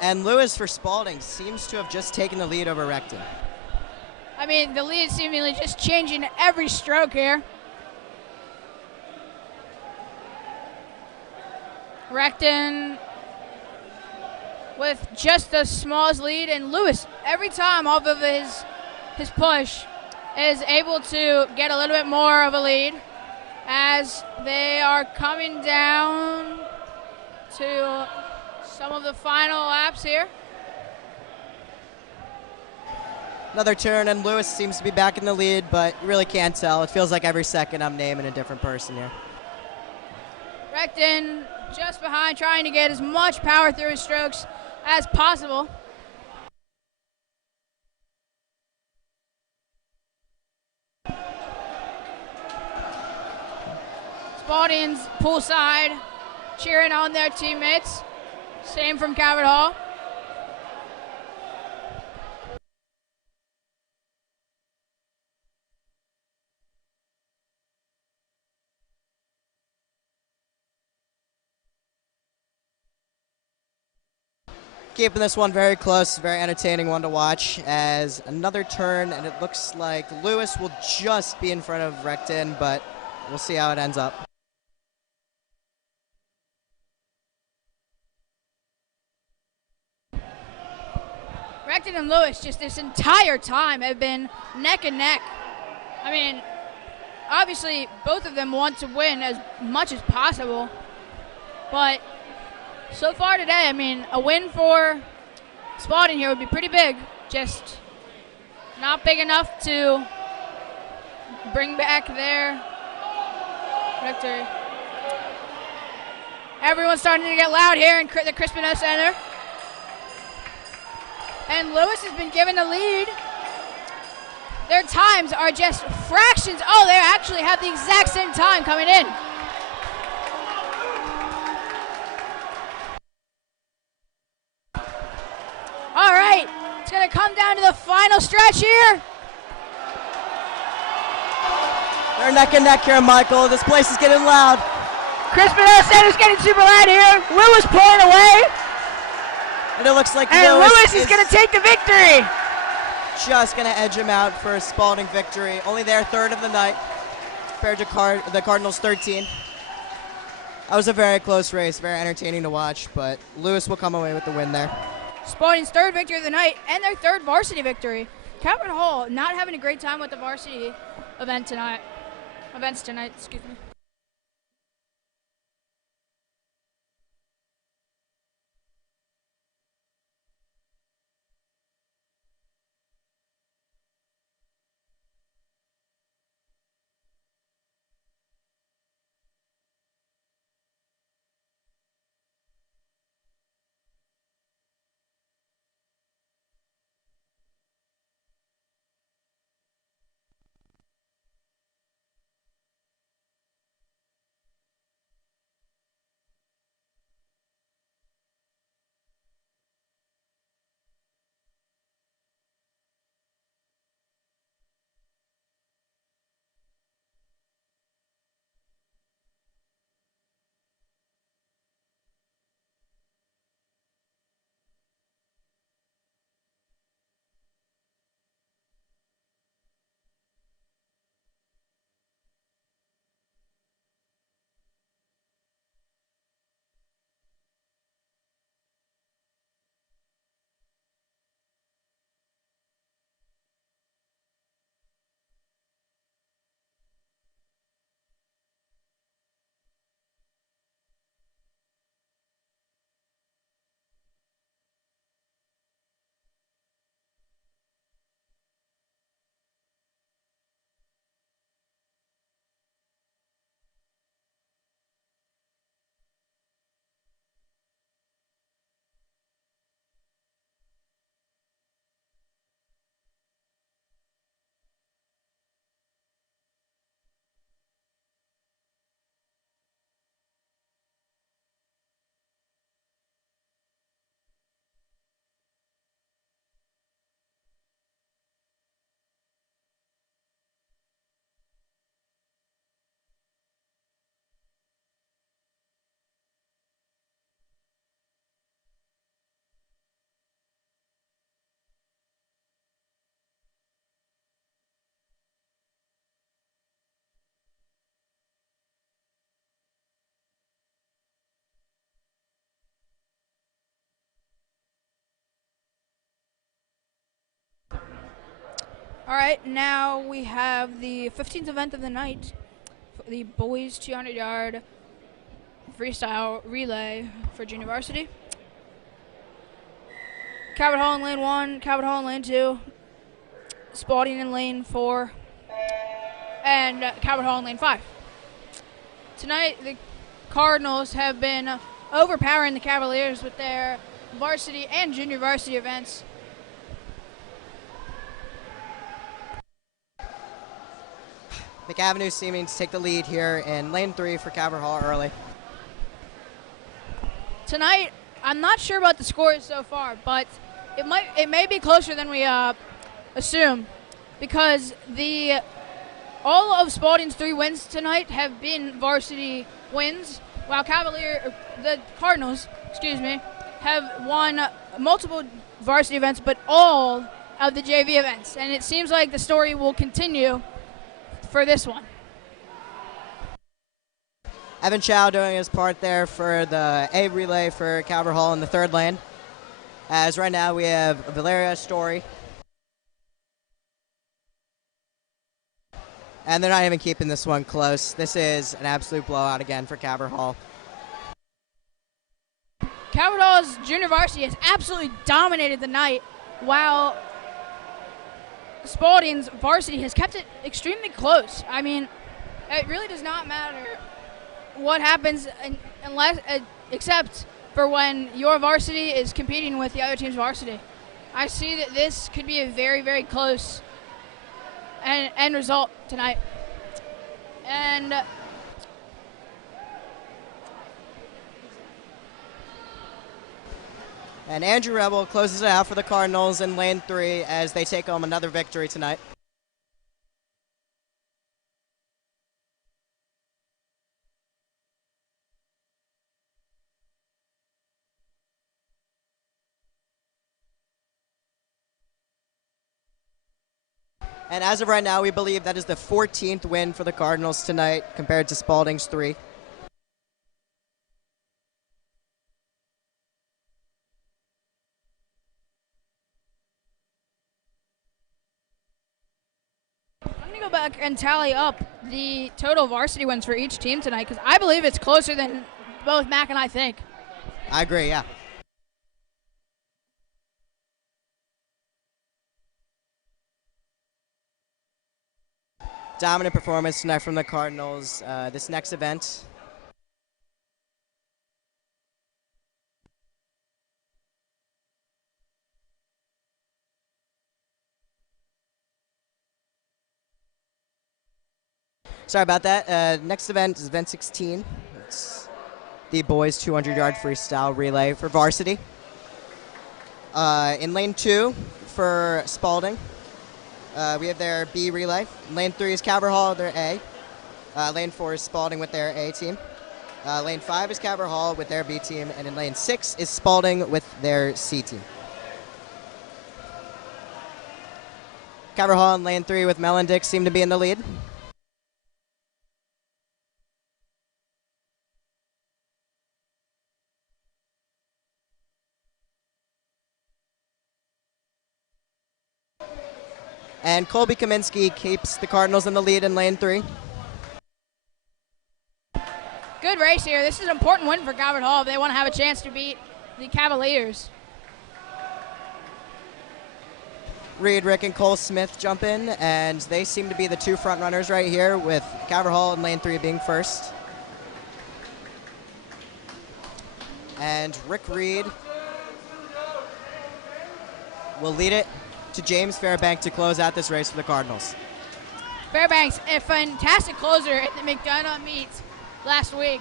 And Lewis for Spalding seems to have just taken the lead over Recton. I mean, the lead seemingly just changing every stroke here. Recton with just the smallest lead, and Lewis every time off of his push is able to get a little bit more of a lead as they are coming down to some of the final laps here. Another turn, and Lewis seems to be back in the lead, but you really can't tell. It feels like every second I'm naming a different person here. Recton just behind, trying to get as much power through his strokes as possible. Spalding's poolside cheering on their teammates. Same from Calvert Hall. Keeping this one very close, very entertaining one to watch as another turn, and it looks like Lewis will just be in front of Recton, but we'll see how it ends up. Recton and Lewis just this entire time have been neck and neck. I mean, obviously both of them want to win as much as possible, but so far today, I mean, a win for Spalding here would be pretty big, just not big enough to bring back their victory. Everyone's starting to get loud here in the Crispino Center. And Lewis has been given the lead. Their times are just fractions. Oh, they actually have the exact same time coming in. we come down to the final stretch here. They're neck and neck here, Michael. This place is getting loud. Crispin Center's getting super loud here. Lewis pulling away. And it looks like Lewis is going to take the victory. Just going to edge him out for a Spalding victory. Only their third of the night compared to the Cardinals' 13. That was a very close race, very entertaining to watch, but Lewis will come away with the win there. Spalding's third victory of the night and their third varsity victory. Calvert Hall not having a great time with the varsity events tonight, excuse me. All right, now we have the 15th event of the night, the boys 200-yard freestyle relay for junior varsity. Calvert Hall in lane 1, Calvert Hall in lane 2, Spalding in lane 4, and Calvert Hall in lane 5. Tonight, the Cardinals have been overpowering the Cavaliers with their varsity and junior varsity events. McAvenue seeming to take the lead here in lane 3 for Calvert Hall early. Tonight, I'm not sure about the scores so far, but it may be closer than we assume, because all of Spalding's 3 wins tonight have been varsity wins, while the Cardinals, have won multiple varsity events, but all of the JV events, and it seems like the story will continue for this one. Evan Chow doing his part there for the A relay for Calvert Hall in the 3rd lane. As right now we have Valeria Story. And they're not even keeping this one close. This is an absolute blowout again for Calvert Hall. Calvert Hall's junior varsity has absolutely dominated the night, while Spalding's varsity has kept it extremely close. I mean, it really does not matter what happens except for when your varsity is competing with the other team's varsity. I see that this could be a very, very close end result tonight. And And Andrew Rebel closes it out for the Cardinals in lane 3 as they take home another victory tonight. And as of right now, we believe that is the 14th win for the Cardinals tonight compared to Spalding's 3. I'm going to go back and tally up the total varsity wins for each team tonight because I believe it's closer than both Mac and I think. I agree, yeah. Dominant performance tonight from the Cardinals. This next event. Sorry about that. Next event is event 16. It's the boys 200-yard freestyle relay for varsity. In lane 2 for Spalding, we have their B relay. Lane 3 is Calvert Hall, their A. Lane 4 is Spalding with their A team. Lane 5 is Calvert Hall with their B team. And in lane 6 is Spalding with their C team. Calvert Hall in lane 3 with Mel and Dick seem to be in the lead. And Colby Kaminsky keeps the Cardinals in the lead in lane 3. Good race here. This is an important win for Calvert Hall if they want to have a chance to beat the Cavaliers. Reed, Rick, and Cole Smith jump in, and they seem to be the two front runners right here, with Calvert Hall in lane 3 being first. And Rick Reed will lead it to James Fairbank to close out this race for the Cardinals. Fairbanks, a fantastic closer at the McDonough meet last week.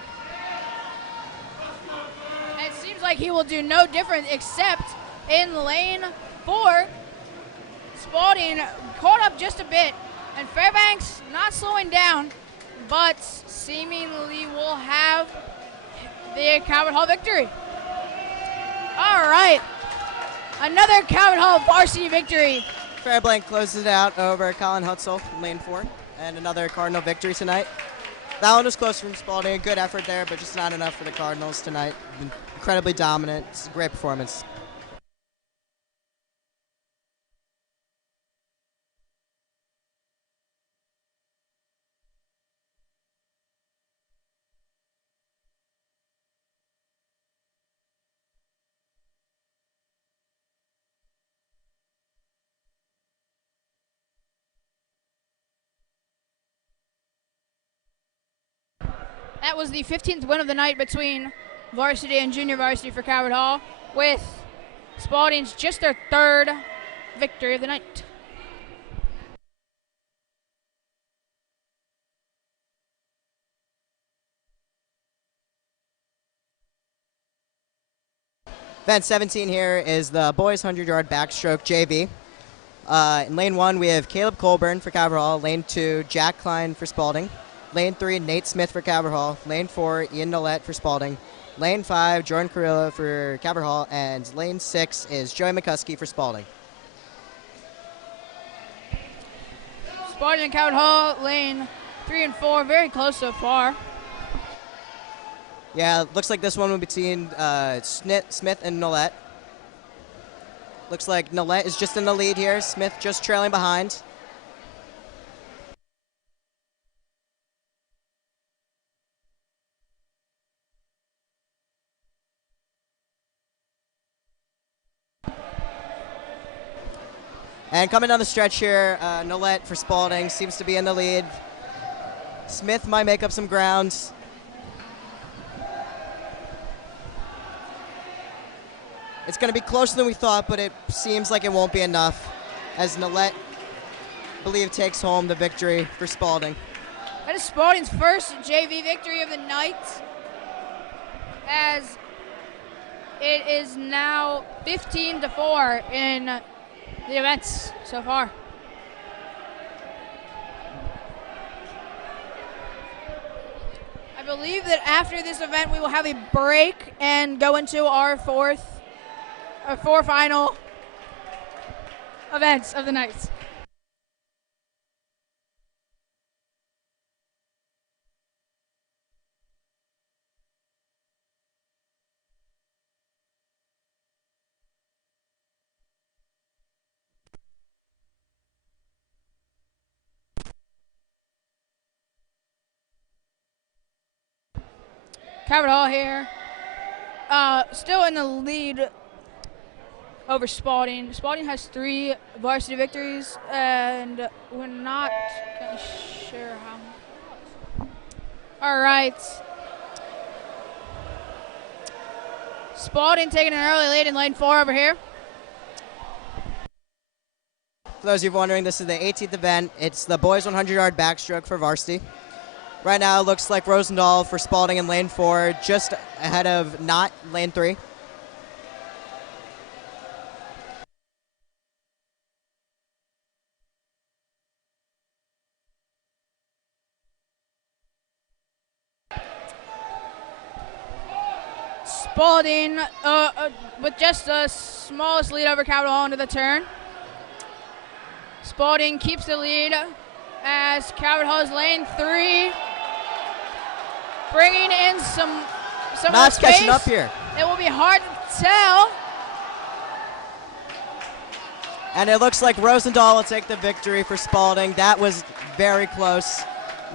And it seems like he will do no different except in lane 4. Spalding caught up just a bit, and Fairbanks not slowing down, but seemingly will have the Calvert Hall victory. All right, another Calvert Hall varsity victory. Fairbank closes it out over Colin Hutzel in lane 4, and another Cardinal victory tonight. That one was close from Spalding. A good effort there, but just not enough for the Cardinals tonight. Incredibly dominant. It's a great performance. That was the 15th win of the night between varsity and junior varsity for Calvert Hall, with Spalding's just their 3rd victory of the night. Event 17 here is the boys 100-yard backstroke JV. In lane 1, we have Caleb Colburn for Calvert Hall. Lane 2, Jack Klein for Spalding. Lane 3, Nate Smith for Calvert Hall. Lane 4, Ian Nolet for Spalding. Lane 5, Jordan Carrillo for Calvert Hall. And lane 6 is Joey McCuskey for Spalding. Spalding and Calvert Hall, lane 3 and 4, very close so far. Yeah, looks like this one will be between Smith and Nolet. Looks like Nolet is just in the lead here. Smith just trailing behind. And coming down the stretch here, Nolet for Spalding seems to be in the lead. Smith might make up some ground. It's going to be closer than we thought, but it seems like it won't be enough, as Nolet, I believe, takes home the victory for Spalding. That is Spalding's first JV victory of the night, as It is now 15-4 in the events so far. I believe that after this event we will have a break and go into our four final events of the night. Cabot Hall here. Still in the lead over Spalding. Spalding has 3 varsity victories, and we're not kind of sure how. All right. Spalding taking an early lead in lane 4 over here. For those of you wondering, this is the 18th event. It's the boys 100-yard backstroke for varsity. Right now, it looks like Rosendahl for Spalding in lane 4, just ahead of Knott, lane 3. Spalding with just the smallest lead over Cabot Hall into the turn. Spalding keeps the lead as Cabot Hall's lane 3. Bringing in some Knott's space. catching up here. It will be hard to tell. And it looks like Rosendahl will take the victory for Spalding. That was very close.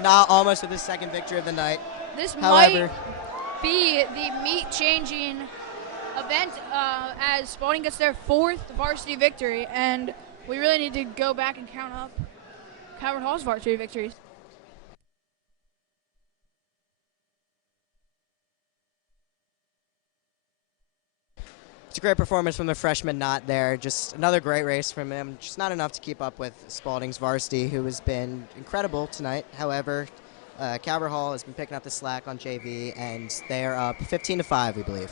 Knott almost with his second victory of the night. This However, might be the meat-changing event as Spalding gets their 4th varsity victory, and we really need to go back and count up Cabot Hall's varsity victories. it's a great performance from the freshman Knott there. Just another great race from him. Just not enough to keep up with Spalding's varsity, who has been incredible tonight. However, Cabot Hall has been picking up the slack on JV, and they are up 15-5, we believe.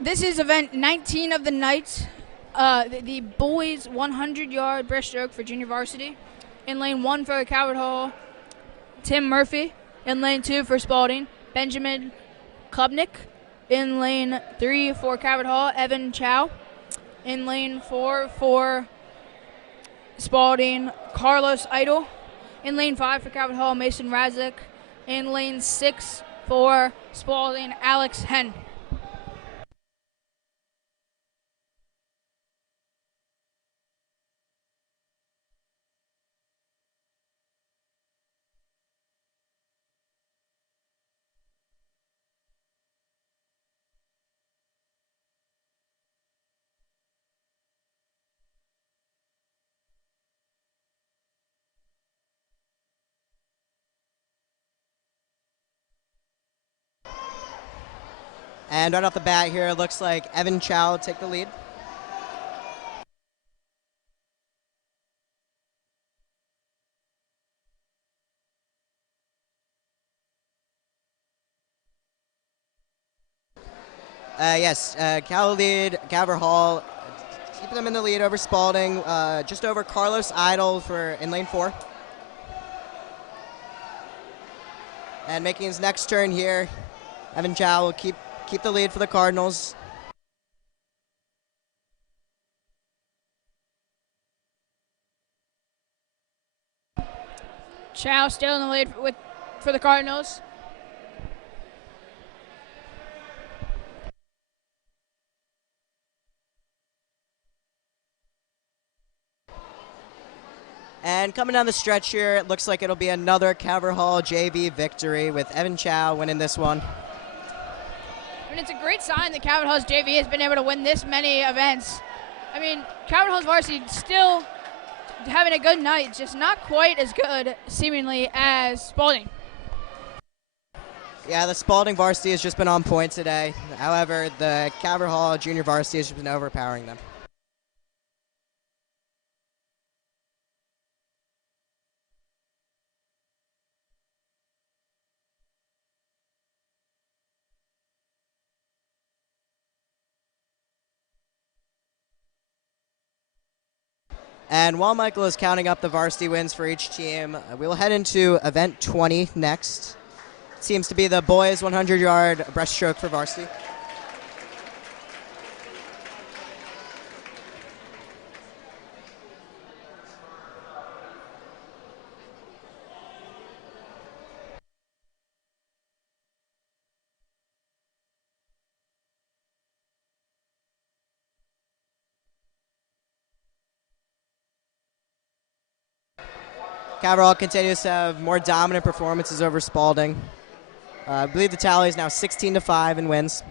This is event 19 of the night. The boys 100-yard breaststroke for junior varsity. In lane 1 for Cabot Hall, Tim Murphy. In lane 2 for Spalding, Benjamin Klubnik. In lane 3 for Cabot Hall, Evan Chow. In lane 4 for Spalding, Carlos Idle. In lane 5 for Cabot Hall, Mason Razik. In lane 6 for Spalding, Alex Henn. And right off the bat here, it looks like Evan Chow take the lead. Yes, Cabot Hall, keeping them in the lead over Spalding, just over Carlos Idle in lane 4. And making his next turn here, Evan Chow will keep the lead for the Cardinals. Chow still in the lead for the Cardinals. And coming down the stretch here, it looks like it'll be another Cabot Hall JV victory with Evan Chow winning this one. I mean, it's a great sign that Cabot Hall's JV has been able to win this many events. I mean, Cabot Hall's varsity still having a good night, just not quite as good, seemingly, as Spalding. Yeah, the Spalding varsity has just been on point today. However, the Calvert Hall junior varsity has just been overpowering them. And while Michael is counting up the varsity wins for each team, we'll head into event 20 next. It seems to be the boys 100-yard breaststroke for varsity. Calvert Hall continues to have more dominant performances over Spalding. I believe the tally is now 16-5 in wins.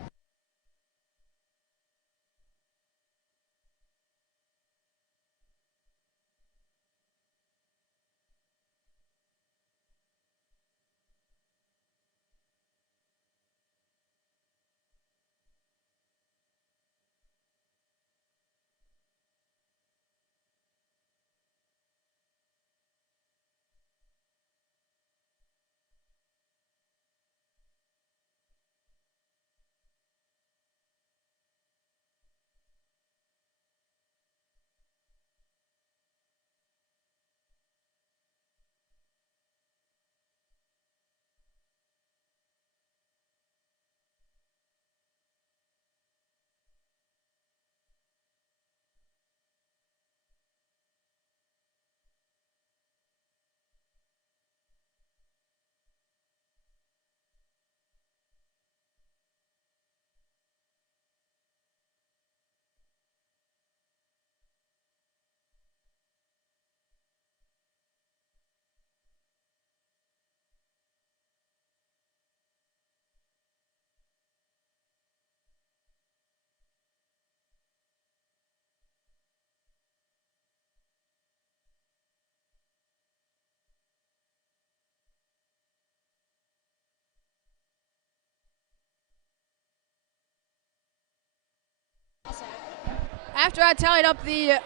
After I tallied up the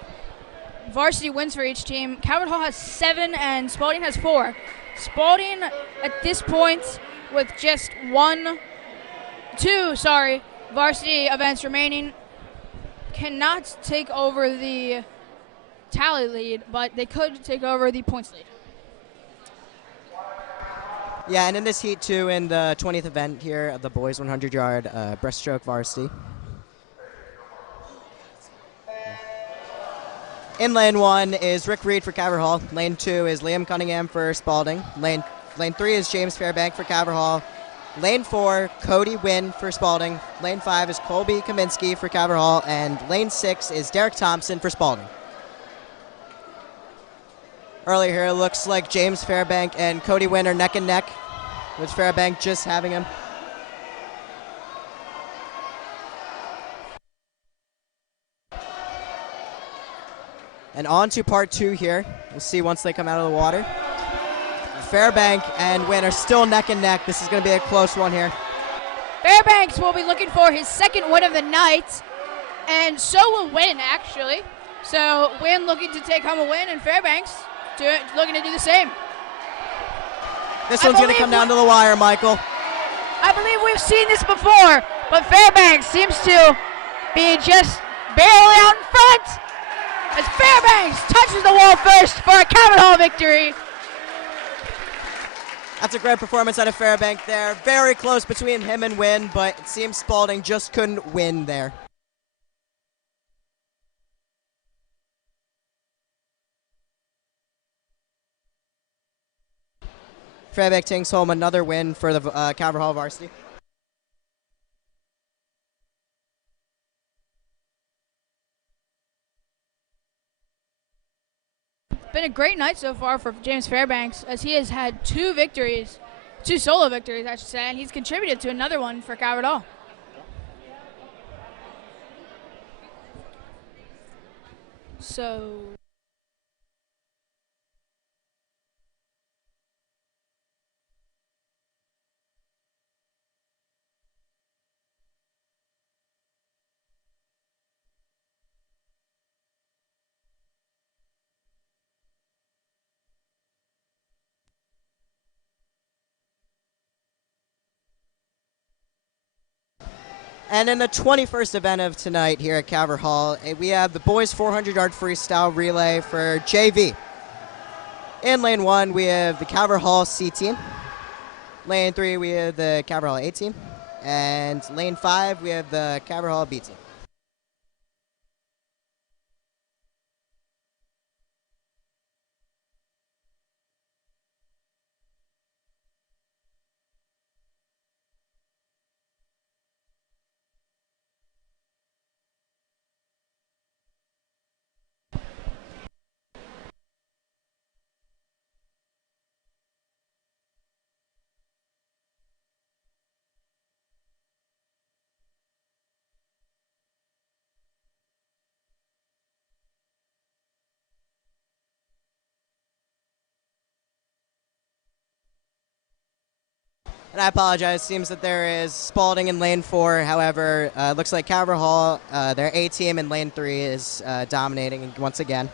varsity wins for each team, Calvert Hall has 7 and Spalding has 4. Spalding at this point with just two varsity events remaining cannot take over the tally lead, but they could take over the points lead. Yeah, and in this heat too, in the 20th event here of the boys 100-yard breaststroke varsity. In lane 1 is Rick Reed for Calvert Hall. Lane 2 is Liam Cunningham for Spalding. Lane 3 is James Fairbank for Calvert Hall. Lane 4, Cody Wynn for Spalding. Lane 5 is Colby Kaminsky for Calvert Hall. And lane 6 is Derek Thompson for Spalding. Earlier here, it looks like James Fairbank and Cody Wynn are neck and neck, with Fairbank just having him. And on to part 2 here. We'll see once they come out of the water. Fairbank and Wynn are still neck and neck. This is going to be a close one here. Fairbanks will be looking for his second win of the night, and so will Wynn, actually. So Wynn looking to take home a win, and Fairbanks looking to do the same. This one's going to come down to the wire, Michael. I believe we've seen this before, but Fairbanks seems to be just barely out in front as Fairbanks touches the wall first for a Calvert Hall victory. That's a great performance out of Fairbank there. Very close between him and Wynn, but it seems Spalding just couldn't win there. Fairbank takes home another win for the Calvert Hall varsity. Been a great night so far for James Fairbanks, as he has had 2 victories, 2 solo victories, I should say, and he's contributed to another one for Calvert Hall. So And in the 21st event of tonight here at Calvert Hall, we have the boys 400-yard freestyle relay for JV. In lane 1, we have the Calvert Hall C team. Lane 3, we have the Calvert Hall A team. And lane 5, we have the Calvert Hall B team. And I apologize. Seems that there is Spalding in lane 4. However, looks like Calvert Hall, their A team in lane 3 is dominating once again.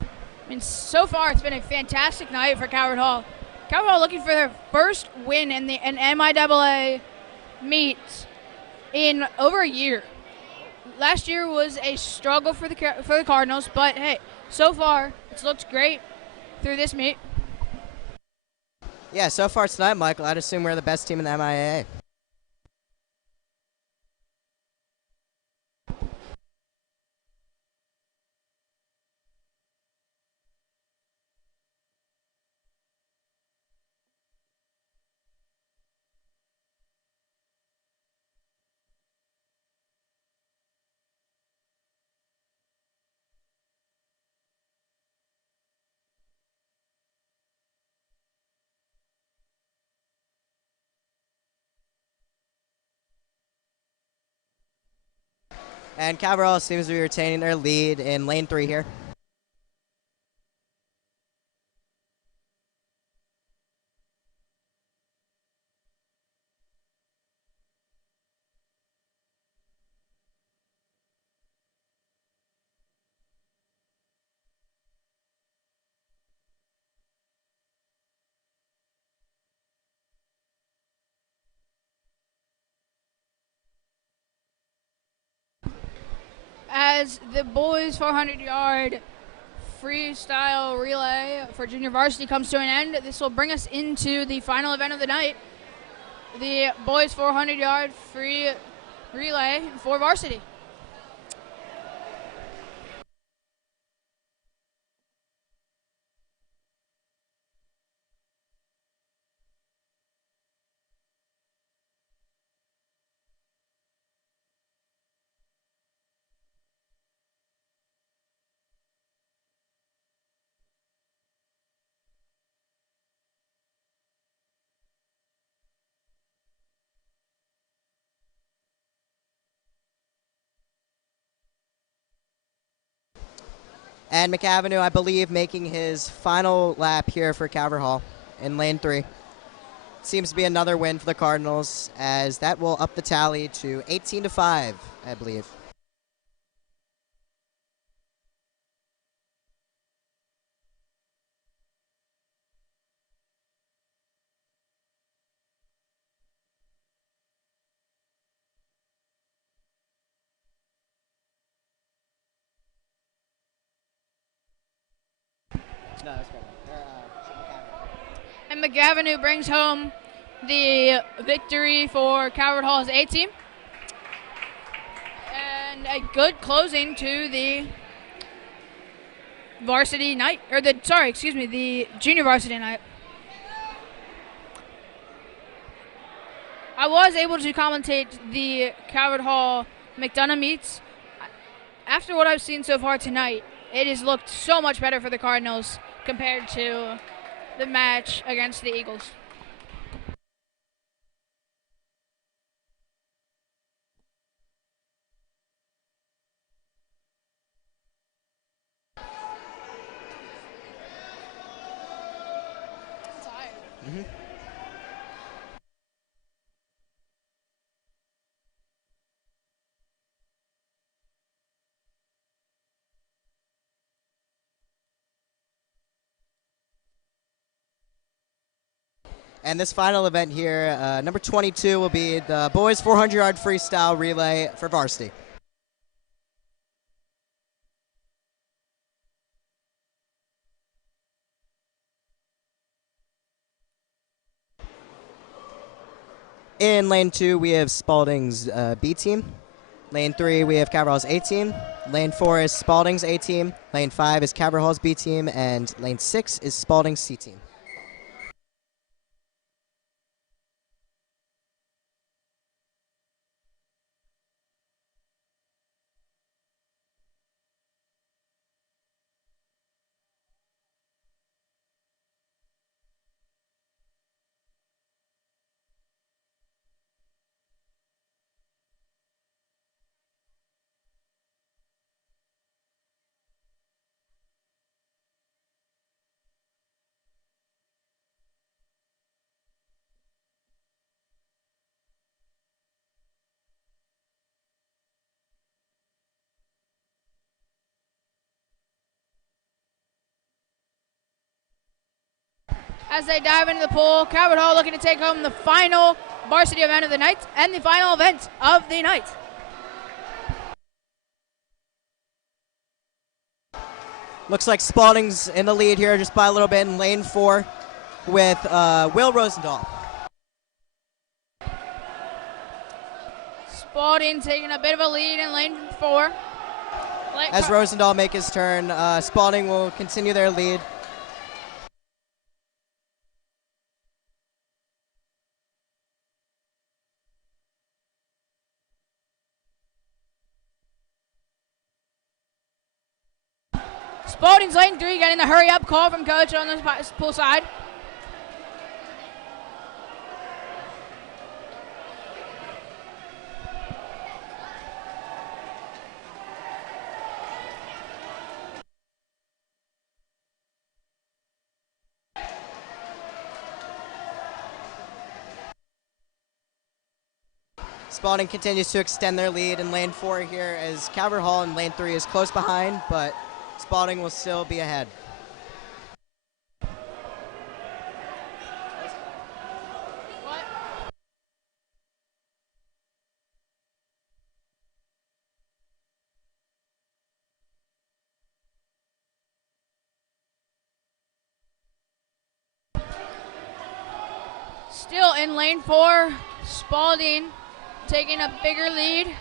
I mean, so far it's been a fantastic night for Calvert Hall. Calvert Hall looking for their first win in an MIAA meet in over a year. Last year was a struggle for the Cardinals, but hey, so far it's looked great through this meet. Yeah, so far tonight, Michael, I'd assume we're the best team in the MIAA. And Calvert Hall seems to be retaining their lead in lane 3 here. As the boys 400-yard freestyle relay for junior varsity comes to an end, this will bring us into the final event of the night, the boys 400-yard free relay for varsity. And McAvenue, I believe, making his final lap here for Calvert Hall in lane 3. Seems to be another win for the Cardinals, as that will up the tally to 18-5, I believe. No, that's good. And McAvenue brings home the victory for Calvert Hall's A team. And a good closing to the varsity night, or the junior varsity night. I was able to commentate the Calvert Hall McDonough meets. After what I've seen so far tonight, it has looked so much better for the Cardinals compared to the match against the Eagles. Mm-hmm. And this final event here, number 22, will be the boys 400-yard freestyle relay for varsity. In lane 2, we have Spalding's B team. Lane 3, we have Cabral Hall's A team. Lane 4 is Spalding's A team. Lane 5 is Cabral Hall's B team. And lane 6 is Spalding's C team. As they dive into the pool, Cabot Hall looking to take home the final varsity event of the night and the final event of the night. Looks like Spalding's in the lead here just by a little bit in lane 4 with Will Rosendahl. Spalding taking a bit of a lead in lane 4. As Rosendahl make his turn, Spalding will continue their lead. Spalding's lane 3 getting the hurry up call from coach on the pool side. Spalding continues to extend their lead in lane 4 here as Cabot Hall in lane 3 is close behind, but Spalding will still be ahead. Still in lane 4, Spalding taking a bigger lead.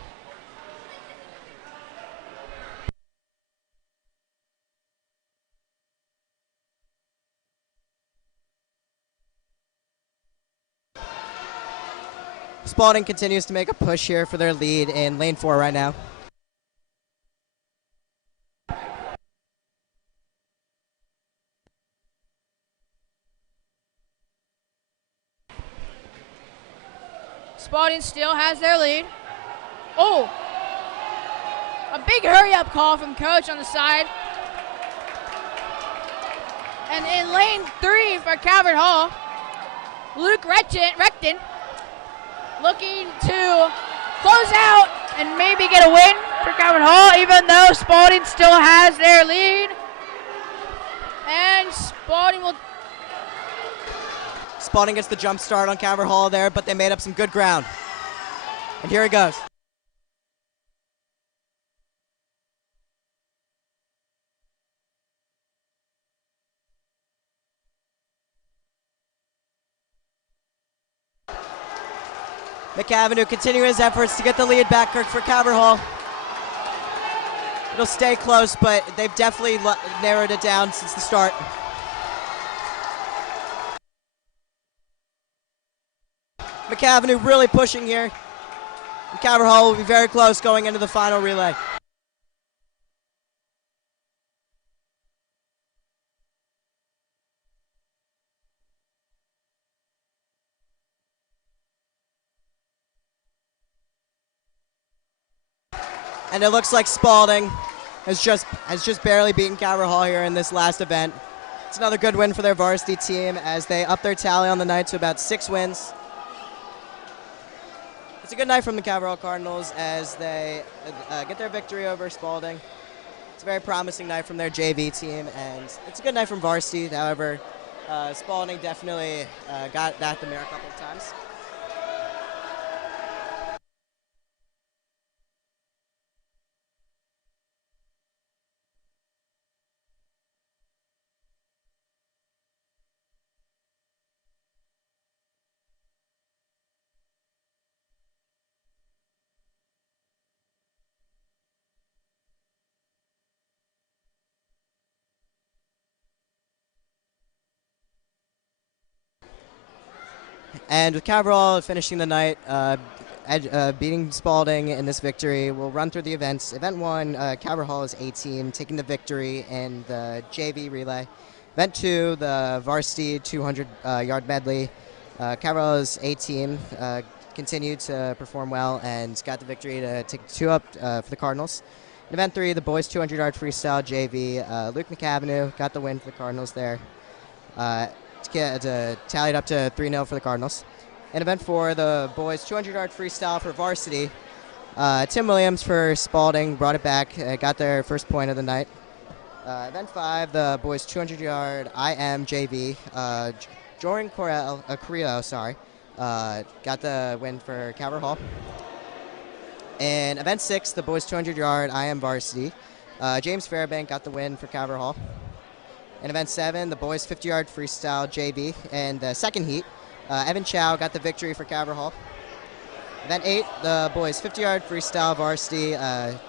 Spalding continues to make a push here for their lead in lane 4 right now. Spalding still has their lead. Oh, a big hurry up call from coach on the side. And in lane 3 for Calvert Hall, Luke Recton looking to close out and maybe get a win for Calvert Hall, even though Spalding still has their lead. And Spalding gets the jump start on Calvert Hall there, but they made up some good ground. And here he goes. McAvenue continuing his efforts to get the lead back for Calvert Hall. It'll stay close, but they've definitely narrowed it down since the start. McAvenue really pushing here. And Calvert Hall will be very close going into the final relay. And it looks like Spalding has just barely beaten Calvert Hall here in this last event. It's another good win for their varsity team as they up their tally on the night to about 6 wins. It's a good night from the Calvert Hall Cardinals as they get their victory over Spalding. It's a very promising night from their JV team, and it's a good night from varsity. However, Spalding definitely got that the mirror a couple of times. And with Caverhall finishing the night, beating Spalding in this victory, we'll run through the events. Event 1, Caverhall is A team, taking the victory in the JV relay. Event 2, the varsity 200-yard medley. Caverhall is A team, continued to perform well and got the victory to take 2 up for the Cardinals. In Event 3, the boys 200-yard freestyle JV. Luke McAvenue got the win for the Cardinals there. Tallied up to 3-0 for the Cardinals. In Event 4, the boys 200-yard freestyle for varsity. Tim Williams for Spalding brought it back, got their first point of the night. Event 5, the boys 200-yard IM JV. Jordan Carrillo, got the win for Caverhall. In Event 6, the boys 200-yard IM varsity. James Fairbank got the win for Caverhall. In Event 7, the boys 50-yard freestyle JV. And the second heat, Evan Chow got the victory for Caverhall. Event 8, the boys 50-yard freestyle varsity.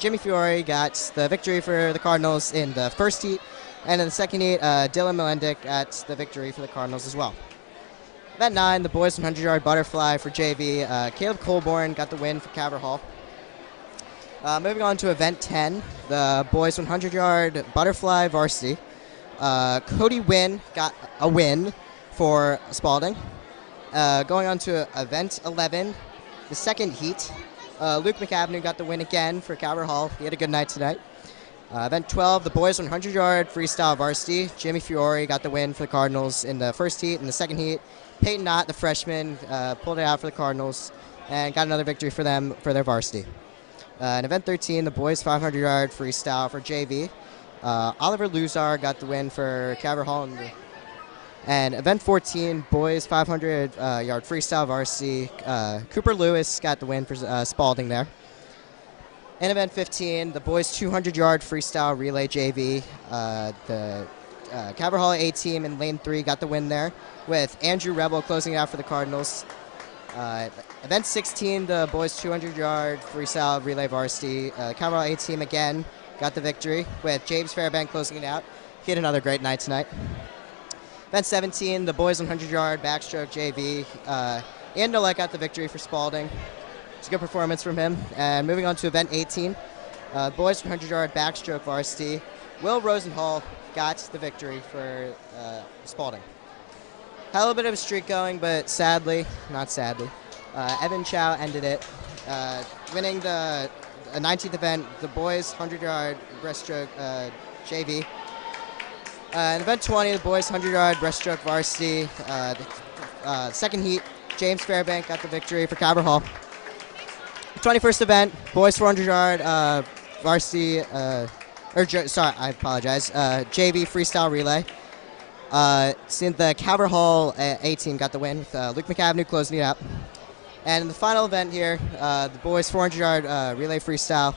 Jimmy Fiore got the victory for the Cardinals in the first heat. And in the second heat, Dylan Melendick got the victory for the Cardinals as well. Event 9, the boys 100-yard butterfly for JV. Caleb Colborn got the win for Caverhall. Moving on to Event 10, the boys 100-yard butterfly varsity. Cody Wynn got a win for Spalding. Going on to Event 11, the second heat. Luke McAvenue got the win again for Caverhall. He had a good night tonight. Event 12, the boys 100-yard freestyle varsity. Jimmy Fiore got the win for the Cardinals in the first heat. In the second heat, Peyton Knott, the freshman, pulled it out for the Cardinals and got another victory for them for their varsity. In Event 13, the boys 500-yard freestyle for JV. Oliver Luzar got the win for Caverhall. And Event 14, boys 500-yard freestyle varsity. Cooper Lewis got the win for Spalding there. In Event 15, the boys 200-yard freestyle relay JV. The Caverhall A team in lane 3 got the win there, with Andrew Rebel closing it out for the Cardinals. Event 16, the boys 200-yard freestyle relay varsity. Caverhall A team again got the victory, with James Fairbank closing it out. He had another great night tonight. Event 17, the boys 100-yard backstroke JV. Ian Nolette got the victory for Spalding. It's a good performance from him. And moving on to Event 18, boys 100-yard backstroke varsity. Will Rosenhall got the victory for Spalding. Had a little bit of a streak going, but not sadly, Evan Chow ended it, winning the 19th event, the boys 100-yard breaststroke JV. In Event 20, the boys 100-yard breaststroke varsity. Second heat, James Fairbank got the victory for Caverhall. 21st event, boys 400-yard varsity, I apologize, JV freestyle relay. Since the Caverhall A team got the win, with Luke McAvenue closing it out. And in the final event here, the boys 400-yard relay freestyle,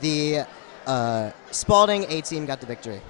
the Spalding A team got the victory.